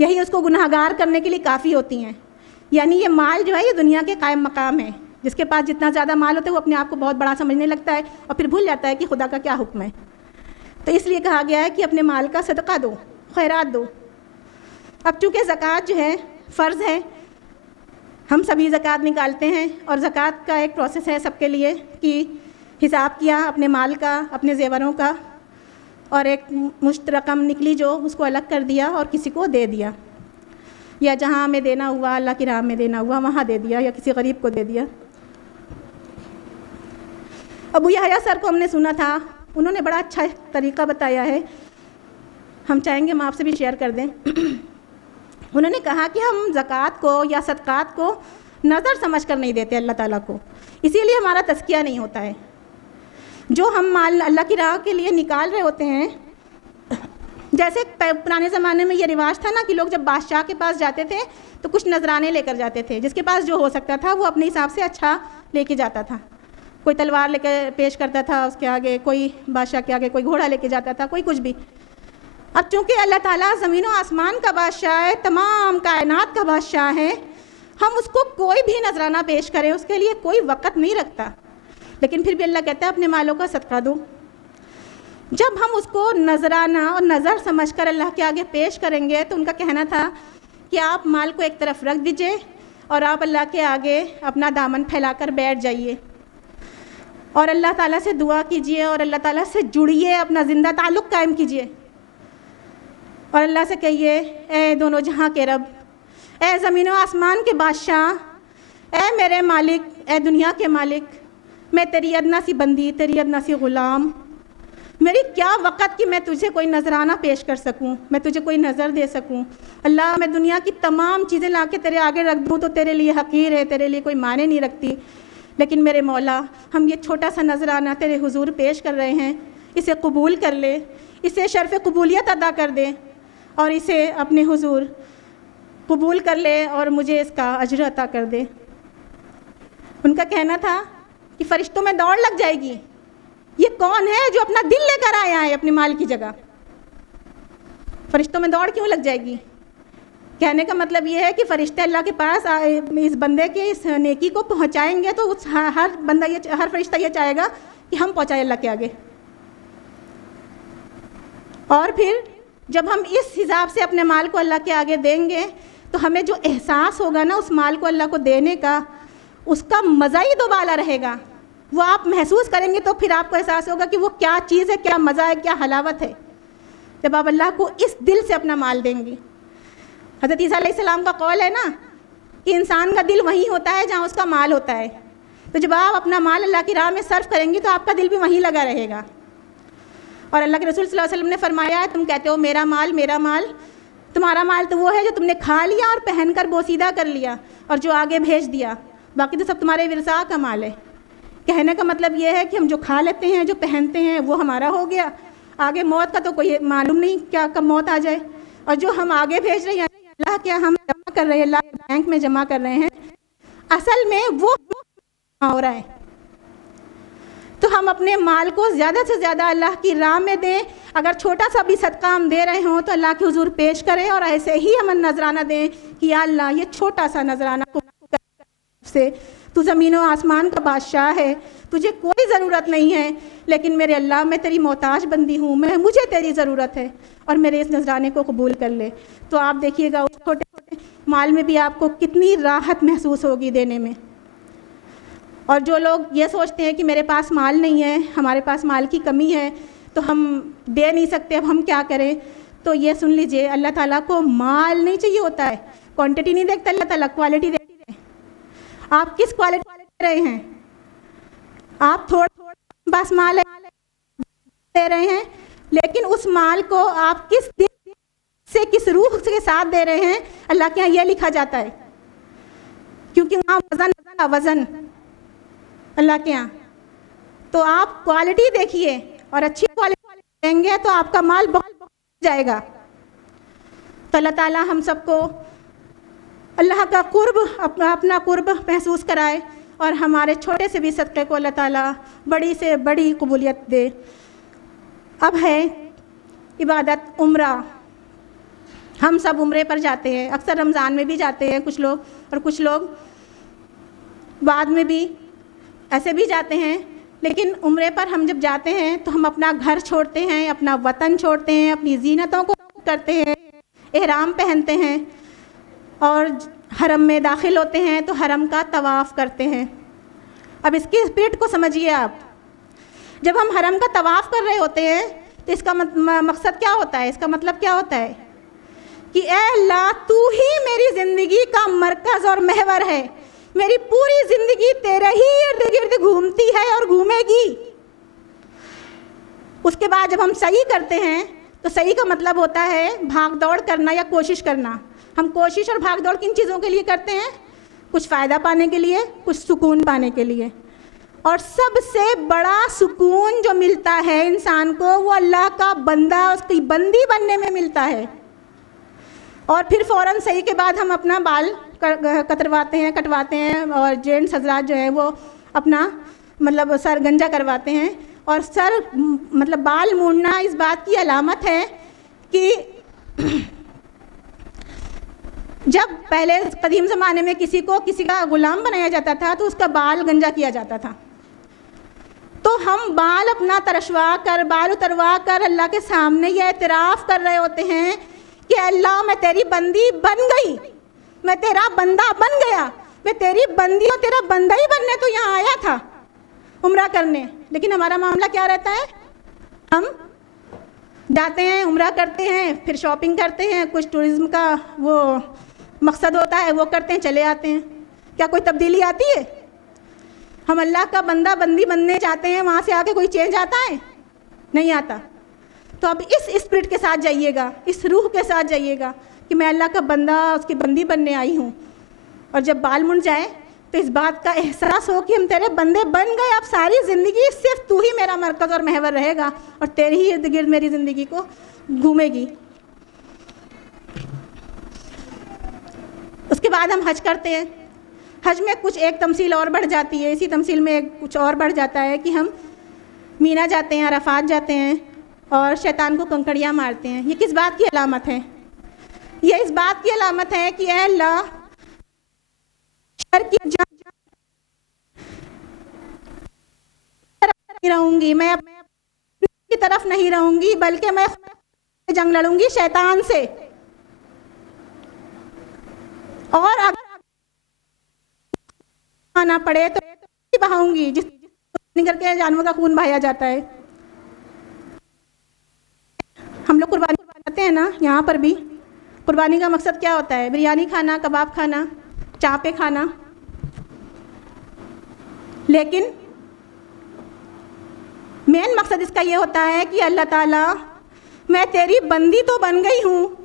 यही उसको गुनाहगार करने के लिए काफ़ी होती हैं। यानी ये माल जो है ये दुनिया के कायम मकाम है। जिसके पास जितना ज़्यादा माल होता है वो अपने आप को बहुत बड़ा समझने लगता है और फिर भूल जाता है कि खुदा का क्या हुक्म है। तो इसलिए कहा गया है कि अपने माल का सदका दो, खैरात दो। अब चूँकि ज़कात जो है फ़र्ज़ है, हम सभी ज़कात निकालते हैं और ज़कात का एक प्रोसेस है सबके लिए कि हिसाब किया अपने माल का, अपने ज़ेवरों का, और एक मुश्त रकम निकली जो उसको अलग कर दिया और किसी को दे दिया, या जहाँ हमें देना हुआ, अल्लाह की राह में देना हुआ वहाँ दे दिया, या किसी गरीब को दे दिया। अबू यहया सर को हमने सुना था, उन्होंने बड़ा अच्छा तरीक़ा बताया है, हम चाहेंगे हम आपसे भी शेयर कर दें। उन्होंने कहा कि हम ज़कात को या सदक़ात को नज़र समझ कर नहीं देते अल्लाह ताला को, इसीलिए हमारा तज़किया नहीं होता है। जो हम माल अल्लाह की राह के लिए निकाल रहे होते हैं, जैसे पुराने ज़माने में ये रिवाज था ना कि लोग जब बादशाह के पास जाते थे तो कुछ नजराने लेकर जाते थे, जिसके पास जो हो सकता था वो अपने हिसाब से अच्छा लेके जाता था। कोई तलवार लेकर पेश करता था उसके आगे, कोई बादशाह के आगे कोई घोड़ा लेके जाता था, कोई कुछ भी। अब चूँकि अल्लाह ताला ज़मीन व आसमान का बादशाह है, तमाम कायनात का बादशाह है, हम उसको कोई भी नजराना पेश करें उसके लिए कोई वक़्त नहीं रखता, लेकिन फिर भी अल्लाह कहता है अपने मालों का सदका दो। जब हम उसको नजराना और नज़र समझकर अल्लाह के आगे पेश करेंगे तो उनका कहना था कि आप माल को एक तरफ रख दीजिए और आप अल्लाह के आगे अपना दामन फैलाकर बैठ जाइए और अल्लाह ताला से दुआ कीजिए और अल्लाह ताला से जुड़िए, अपना ज़िंदा ताल्लुक़ कायम कीजिए और अल्लाह से कहिए, ए दोनों जहाँ के रब, ए ज़मीन व आसमान के बादशाह, ए मेरे मालिक, ए दुनिया के मालिक, मैं तेरी अदना सी बंदी, तेरी अदना सी ग़ुलाम, मेरी क्या वक़्त कि मैं तुझे कोई नजराना पेश कर सकूं, मैं तुझे कोई नज़र दे सकूं। अल्लाह, मैं दुनिया की तमाम चीज़ें ला के तेरे आगे रख दूं तो तेरे लिए हक़ीर है, तेरे लिए कोई माने नहीं रखती, लेकिन मेरे मौला हम ये छोटा सा नजराना तेरे हुजूर पेश कर रहे हैं, इसे कबूल कर ले, इसे शर्फ़ कबूलियत अदा कर दे और इसे अपने हुजूर कबूल कर ले और मुझे इसका अजर अता कर दे। उनका कहना था कि फ़रिश्तों में दौड़ लग जाएगी, ये कौन है जो अपना दिल लेकर आया है अपने माल की जगह। फ़रिश्तों में दौड़ क्यों लग जाएगी? कहने का मतलब ये है कि फ़रिश्ते अल्लाह के पास इस बंदे के इस नेकी को पहुंचाएंगे तो उस हर फ़रिश्ता ये चाहेगा कि हम पहुंचाएं अल्लाह के आगे। और फिर जब हम इस हिसाब से अपने माल को अल्लाह के आगे देंगे तो हमें जो एहसास होगा ना उस माल को अल्लाह को देने का, उसका मज़ा ही दोबारा रहेगा। वो आप महसूस करेंगे तो फिर आपको एहसास होगा कि वो क्या चीज़ है, क्या मज़ा है, क्या हलावत है, जब आप अल्लाह को इस दिल से अपना माल देंगे। हज़रत ईसा अलैहिस्सलाम का कौल है ना कि इंसान का दिल वहीं होता है जहाँ उसका माल होता है, तो जब आप अपना माल अल्लाह की राह में सर्व करेंगे तो आपका दिल भी वहीं लगा रहेगा। और अल्लाह के रसूल सल्लल्लाहु अलैहि वसल्लम ने फरमाया है, तुम कहते हो मेरा माल मेरा माल, तुम्हारा माल तो वो है जो तुमने खा लिया और पहनकर बोसीदा कर लिया और जो आगे भेज दिया, बाकी तो सब तुम्हारे विरसा का माल है। कहने का मतलब ये है कि हम जो खा लेते हैं, जो पहनते हैं, वो हमारा हो गया, आगे मौत का तो कोई मालूम नहीं क्या कब मौत आ जाए, और जो हम आगे भेज रहे हैं अल्लाह क्या हम जमा कर रहे हैं, अल्लाह बैंक में जमा कर रहे हैं, असल में वो हो रहा है। तो हम अपने माल को ज़्यादा से ज़्यादा अल्लाह की राह में दें। अगर छोटा सा भी सदका हम दे रहे हों तो अल्लाह के हुजूर पेश करें और ऐसे ही हम नजराना दें कि या अल्लाह ये छोटा सा नजराना से तू ज़मीन व आसमान का बादशाह है, तुझे कोई ज़रूरत नहीं है, लेकिन मेरे अल्लाह मैं तेरी मोहताज बंदी हूँ, मुझे तेरी ज़रूरत है और मेरे इस नजराने को कबूल कर ले। तो आप देखिएगा उस छोटे छोटे माल में भी आपको कितनी राहत महसूस होगी देने में। और जो लोग ये सोचते हैं कि मेरे पास माल नहीं है, हमारे पास माल की कमी है तो हम दे नहीं सकते, अब हम क्या करें, तो ये सुन लीजिए अल्लाह ताला को माल नहीं चाहिए होता है, क्वांटिटी नहीं देखता अल्लाह ताला, क्वालिटी देखते हैं। आप किस क्वालिटी दे रहे हैं? आप थोड़ा बस माल दे रहे हैं, लेकिन उस माल को आप किस दिल से, किस रूह के साथ दे रहे हैं, अल्लाह के यहाँ ये लिखा जाता है, क्योंकि वहाँ वज़न अल्लाह के यहाँ। तो आप क्वालिटी देखिए और अच्छी क्वालिटी देंगे तो आपका माल बहुत जाएगा। तो अल्लाह ताला हम सबको अल्लाह का कुर्ब, अपना कुर्ब महसूस कराए और हमारे छोटे से भी सदक़े को अल्लाह ताला बड़ी से बड़ी कबूलियत दे। अब है इबादत उम्रा। हम सब उम्रे पर जाते हैं, अक्सर रमज़ान में भी जाते हैं कुछ लोग, और कुछ लोग बाद में भी ऐसे भी जाते हैं। लेकिन उम्रे पर हम जब जाते हैं तो हम अपना घर छोड़ते हैं, अपना वतन छोड़ते हैं, अपनी ज़ीनतों को करते हैं, एहराम पहनते हैं और हरम में दाखिल होते हैं तो हरम का तवाफ़ करते हैं। अब इसकी स्पिरिट को समझिए आप। जब हम हरम का तवाफ़ कर रहे होते हैं तो इसका मकसद क्या होता है, इसका मतलब क्या होता है कि ऐ अल्लाह, तू ही मेरी ज़िंदगी का मरकज़ और महवर है, मेरी पूरी ज़िंदगी तेरे ही इर्द गिर्द घूमती है और घूमेगी। उसके बाद जब हम सही करते हैं तो सही का मतलब होता है भाग दौड़ करना या कोशिश करना। हम कोशिश और भाग दौड़ किन चीज़ों के लिए करते हैं? कुछ फ़ायदा पाने के लिए, कुछ सुकून पाने के लिए। और सबसे बड़ा सुकून जो मिलता है इंसान को वो अल्लाह का बंदा, उसकी बंदी बनने में मिलता है। और फिर फ़ौरन सही के बाद हम अपना बाल कतरवाते हैं, कटवाते हैं, और जेंट्स हजरात जो है वो अपना मतलब सर गंजा करवाते हैं। और सर मतलब बाल मूड़ना इस बात की अलामत है कि जब पहले कदीम ज़माने में किसी का ग़ुलाम बनाया जाता था तो उसका बाल गंजा किया जाता था। तो हम बाल अपना तरशवा कर, बाल उतरवा कर अल्लाह के सामने ये एतराफ़ कर रहे होते हैं कि अल्लाह, मैं तेरी बंदी बन गई, मैं तेरा बंदा बन गया, मैं तेरी बंदी और तेरा बंदा ही बनने तो यहाँ आया था उम्रा करने। लेकिन हमारा मामला क्या रहता है? हम जाते हैं, उम्रा करते हैं, फिर शॉपिंग करते हैं, कुछ टूरिज़्म का वो मकसद होता है वो करते हैं, चले आते हैं। क्या कोई तब्दीली आती है? हम अल्लाह का बंदा बंदी बनने जाते हैं, वहाँ से आके कोई चेंज आता है? नहीं आता। तो अब इस स्पिरिट के साथ जाइएगा, इस रूह के साथ जाइएगा कि मैं अल्लाह का बंदा, उसकी बंदी बनने आई हूँ। और जब बाल मुड़ जाए तो इस बात का एहसास हो कि हम तेरे बंदे बन गए, अब सारी ज़िंदगी सिर्फ तू ही मेरा मरकज़ और महवर रहेगा और तेरे ही इर्द गिर्द मेरी ज़िंदगी को घूमेगी। उसके बाद हम हज करते हैं। हज में कुछ एक तमसील और बढ़ जाती है, इसी तमसील में कुछ और बढ़ जाता है कि हम मीना जाते हैं, अरफात जाते हैं और शैतान को कंकड़ियाँ मारते हैं। ये किस बात की अलामत है? ये इस बात की अलामत है कि ऐ अल्लाह, रहूंगी मैं अपनी तरफ नहीं रहूंगी, बल्कि मैं जंग लड़ूंगी शैतान से। और अगर आना पड़े तो बहाऊंगी, जिस करके जानवर का खून बहाया जाता है। हम लोग कुर्बानी करते हैं ना, यहाँ पर भी कुर्बानी का मकसद क्या होता है? बिरयानी खाना, कबाब खाना, चापे खाना। लेकिन मेन मकसद इसका ये होता है कि अल्लाह ताला, मैं तेरी बंदी तो बन गई हूँ,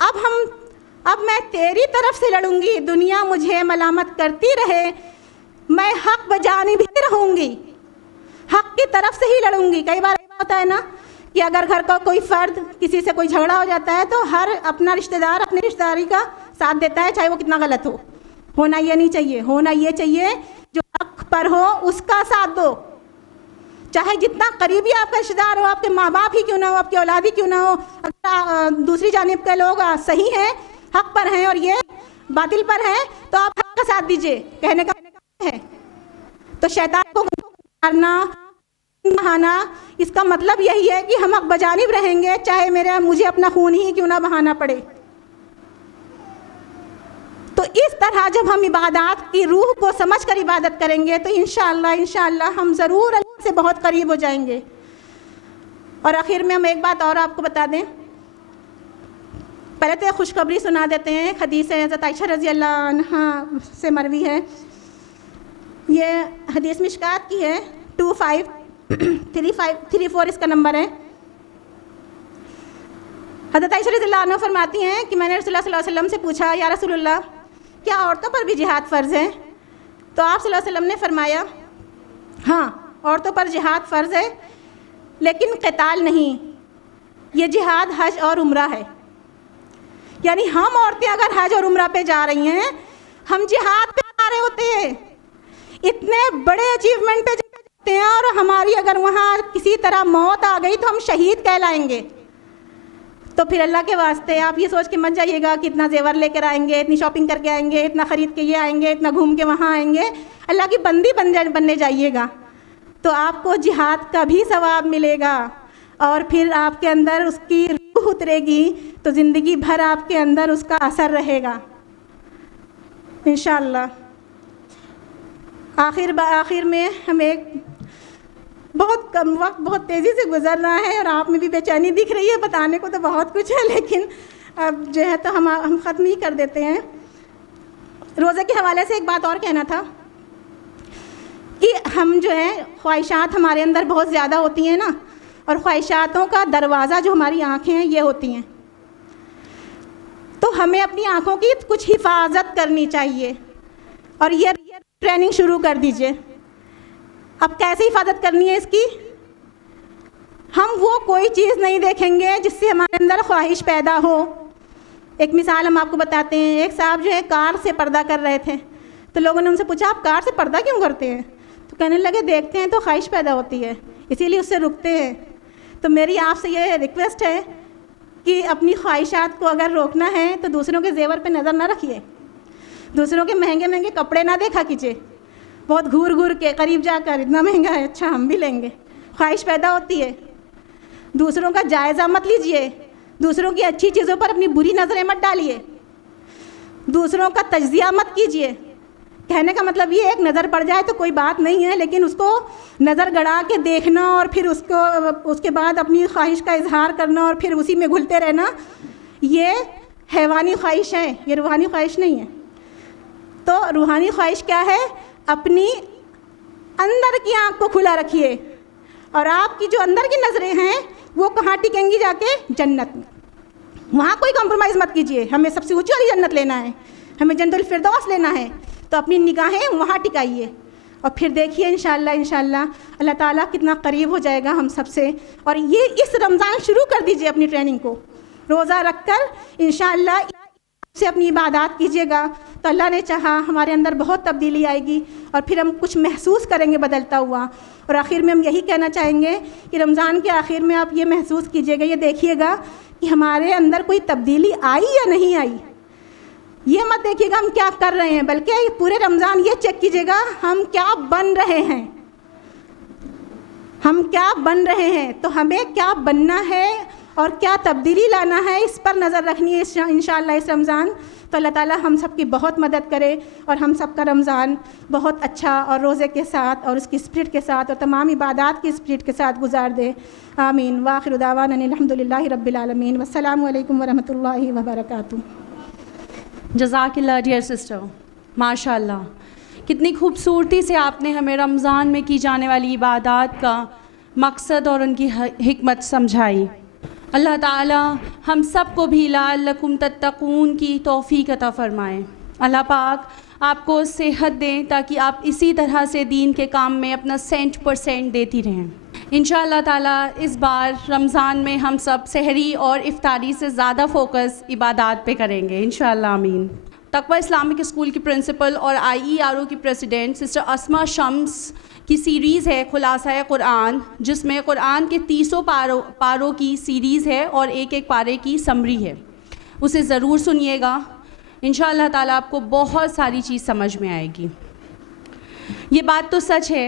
अब मैं तेरी तरफ से लड़ूंगी। दुनिया मुझे मलामत करती रहे, मैं हक बजानी भी रहूँगी, हक की तरफ से ही लड़ूंगी। कई बार होता है ना कि अगर घर का कोई फ़र्द, किसी से कोई झगड़ा हो जाता है तो हर अपना रिश्तेदार अपनी रिश्तेदारी का साथ देता है, चाहे वो कितना गलत हो। होना ये नहीं चाहिए, होना ये चाहिए जो हक पर हो उसका साथ दो, चाहे जितना करीबी आपका रिश्तेदार हो, आपके माँ बाप ही क्यों ना हो, आपकी औलाद ही क्यों ना हो। अगर दूसरी जानिब के लोग सही हैं, हक पर हैं और ये बातिल पर हैं, तो आप हक का साथ दीजिए, कहने का है। तो शैतान को मारना, बहाना, इसका मतलब यही है कि हम हक बजानिब रहेंगे, चाहे मुझे अपना खून ही क्यों ना बहाना पड़े। तो इस तरह जब हम इबादत की रूह को समझ कर इबादत करेंगे तो इंशाअल्लाह हम ज़रूर अल्लाह से बहुत करीब हो जाएंगे। और आखिर में हम एक बात और आपको बता दें, पहले तो खुशखबरी सुना देते हैं। एक हदीस है हज़रत आयशा रज़ी अल्लाह अन्हा से मरवी है। ये हदीस मिशकात की है, 2534 इसका नंबर है। हज़रत आयशा रज़ी अल्लाह अन्हा फरमाती हैं कि मैंने रसूलुल्लाह सल्लल्लाहु अलैहि वसल्लम से पूछा, या रसूलुल्लाह, क्या औरतों पर भी जिहाद फ़र्ज़ है? तो आप सल्लल्लाहु अलैहि वसल्लम ने फरमाया, हाँ, औरतों पर जिहाद फ़र्ज़ है, लेकिन क़िताल नहीं। ये जिहाद हज और उम्रा है। यानी हम औरतें अगर हज और उम्रा पे जा रही हैं, हम जिहाद पे जा रहे होते हैं, इतने बड़े अचीवमेंट पे जाते हैं, और हमारी अगर वहाँ किसी तरह मौत आ गई तो हम शहीद कहलाएंगे। तो फिर अल्लाह के वास्ते आप ये सोच के मत जाइएगा कि इतना जेवर लेकर आएंगे, इतनी शॉपिंग करके आएंगे, इतना ख़रीद के ये आएंगे, इतना घूम के वहाँ आएंगे। अल्लाह की बंदी बनने जाइएगा तो आपको जिहाद का भी सवाब मिलेगा और फिर आपके अंदर उसकी रूह उतरेगी तो ज़िंदगी भर आपके अंदर उसका असर रहेगा इंशाअल्लाह। आखिर में हमें बहुत कम वक्त बहुत तेज़ी से गुजर रहा है और आप में भी बेचैनी दिख रही है। बताने को तो बहुत कुछ है लेकिन अब जो है तो हम ख़त्म ही कर देते हैं। रोज़े के हवाले से एक बात और कहना था कि हम जो है ख्वाहिशात हमारे अंदर बहुत ज़्यादा होती हैं ना, और ख्वाहिशातों का दरवाज़ा जो हमारी आँखें हैं ये होती हैं, तो हमें अपनी आँखों की कुछ हिफाजत करनी चाहिए और ये ट्रेनिंग शुरू कर दीजिए। अब कैसे हिफाजत करनी है इसकी? हम वो कोई चीज़ नहीं देखेंगे जिससे हमारे अंदर ख्वाहिश पैदा हो। एक मिसाल हम आपको बताते हैं। एक साहब जो है कार से पर्दा कर रहे थे तो लोगों ने उनसे पूछा आप कार से पर्दा क्यों करते हैं? तो कहने लगे देखते हैं तो ख्वाहिश पैदा होती है इसीलिए उससे रुकते हैं। तो मेरी आपसे ये रिक्वेस्ट है कि अपनी ख्वाहिशात को अगर रोकना है तो दूसरों के जेवर पे नज़र ना रखिए, दूसरों के महंगे महंगे कपड़े ना देखा कीजिए, बहुत घूर के करीब जाकर इतना महंगा है अच्छा हम भी लेंगे, ख्वाहिश पैदा होती है। दूसरों का जायज़ा मत लीजिए, दूसरों की अच्छी चीज़ों पर अपनी बुरी नज़रें मत डालिए, दूसरों का तज्जिया मत कीजिए। कहने का मतलब ये एक नज़र पड़ जाए तो कोई बात नहीं है, लेकिन उसको नज़र गड़ा के देखना और फिर उसके बाद अपनी ख्वाहिश का इजहार करना और फिर उसी में घुलते रहना, ये हैवानी ख्वाहिश है, ये रूहानी ख्वाहिश नहीं है। तो रूहानी ख्वाहिश क्या है? अपनी अंदर की आँख को खुला रखिए और आपकी जो अंदर की नज़रें हैं वो कहाँ टिकेंगी? जाके जन्नत में। वहाँ कोई कॉम्प्रोमाइज़ मत कीजिए, हमें सबसे ऊँची वाली जन्नत लेना है, हमें जन्नतुल फिरदौस लेना है, तो अपनी निगाहें वहाँ टिकाइए और फिर देखिए इंशाअल्लाह अल्लाह ताला कितना करीब हो जाएगा हम सबसे। और ये इस रमज़ान शुरू कर दीजिए अपनी ट्रेनिंग को, रोज़ा रखकर इंशाअल्लाह से अपनी इबादत कीजिएगा तो अल्लाह ने चाहा हमारे अंदर बहुत तब्दीली आएगी और फिर हम कुछ महसूस करेंगे बदलता हुआ। और आखिर में हम यही कहना चाहेंगे कि रमज़ान के आखिर में आप ये महसूस कीजिएगा, ये देखिएगा कि हमारे अंदर कोई तब्दीली आई या नहीं आई। ये मत देखिएगा हम क्या कर रहे हैं, बल्कि पूरे रमज़ान ये चेक कीजिएगा हम क्या बन रहे हैं, हम क्या बन रहे हैं। तो हमें क्या बनना है और क्या तब्दीली लाना है इस पर नज़र रखनी है इंशाअल्लाह इस रमज़ान। तो अल्लाह ताला हम सब की बहुत मदद करे और हम सब का रमज़ान बहुत अच्छा और रोज़े के साथ और उसकी स्पिरिट के साथ और तमाम इबादत की स्पिरिट के साथ गुजार दे। आमीन। व आखिरु दावाना अल्हम्दुलिल्लाहि रब्बिल आलमीन। वस्सलामु अलैकुम वरहमतुल्लाहि वबरकातुहू। जज़ाकिल्लाह डियर सिस्टर, माशाअल्लाह कितनी खूबसूरती से आपने हमें रमज़ान में की जाने वाली इबादत का मकसद और उनकी हिकमत समझाई। अल्लाह ताला हम सब को भी लअल्लकुम तत्तकून की तौफ़ीक अता फ़रमाए। अल्लाह पाक आपको सेहत दें ताकि आप इसी तरह से दीन के काम में अपना 100% देती रहें। इंशाअल्लाह ताला इस बार रमज़ान में हम सब सहरी और इफ्तारी से ज़्यादा फ़ोकस इबादत पे करेंगे इंशाअल्लाह। आमीन। तकवा इस्लामिक स्कूल की प्रिंसिपल और IERO की प्रेसिडेंट सिस्टर अस्मा शम्स की सीरीज़ है खुलासा कुरान, जिसमें कुरान के 300 पारों की सीरीज़ है और एक एक पारे की समरी है। उसे ज़रूर सुनिएगा, इंशाअल्लाह ताला आपको बहुत सारी चीज़ समझ में आएगी। ये बात तो सच है,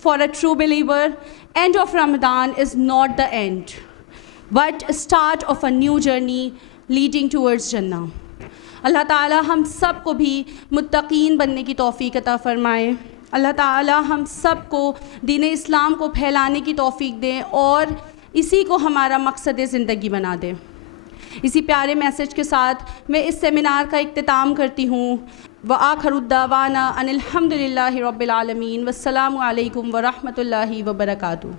for a true believer end of Ramzan is not the end but start of a new journey leading towards जन्नह। अल्लाह ताला हम सब को भी मुत्तकीन बनने की तौफ़ीक अता फ़रमाए। अल्लाह ताला हम सब को दीन इस्लाम को फैलाने की तौफ़ीक दें और इसी को हमारा मकसद ज़िंदगी बना दें। इसी प्यारे मैसेज के साथ मैं इस सेमिनार का इख्तिताम करती हूँ। व आखिरुद्दावाना अनिल हम्दुलिल्लाहि रब्बिल आलमीन। वस्सलामु अलैकुम व रहमतुल्लाहि व बरकातुहू।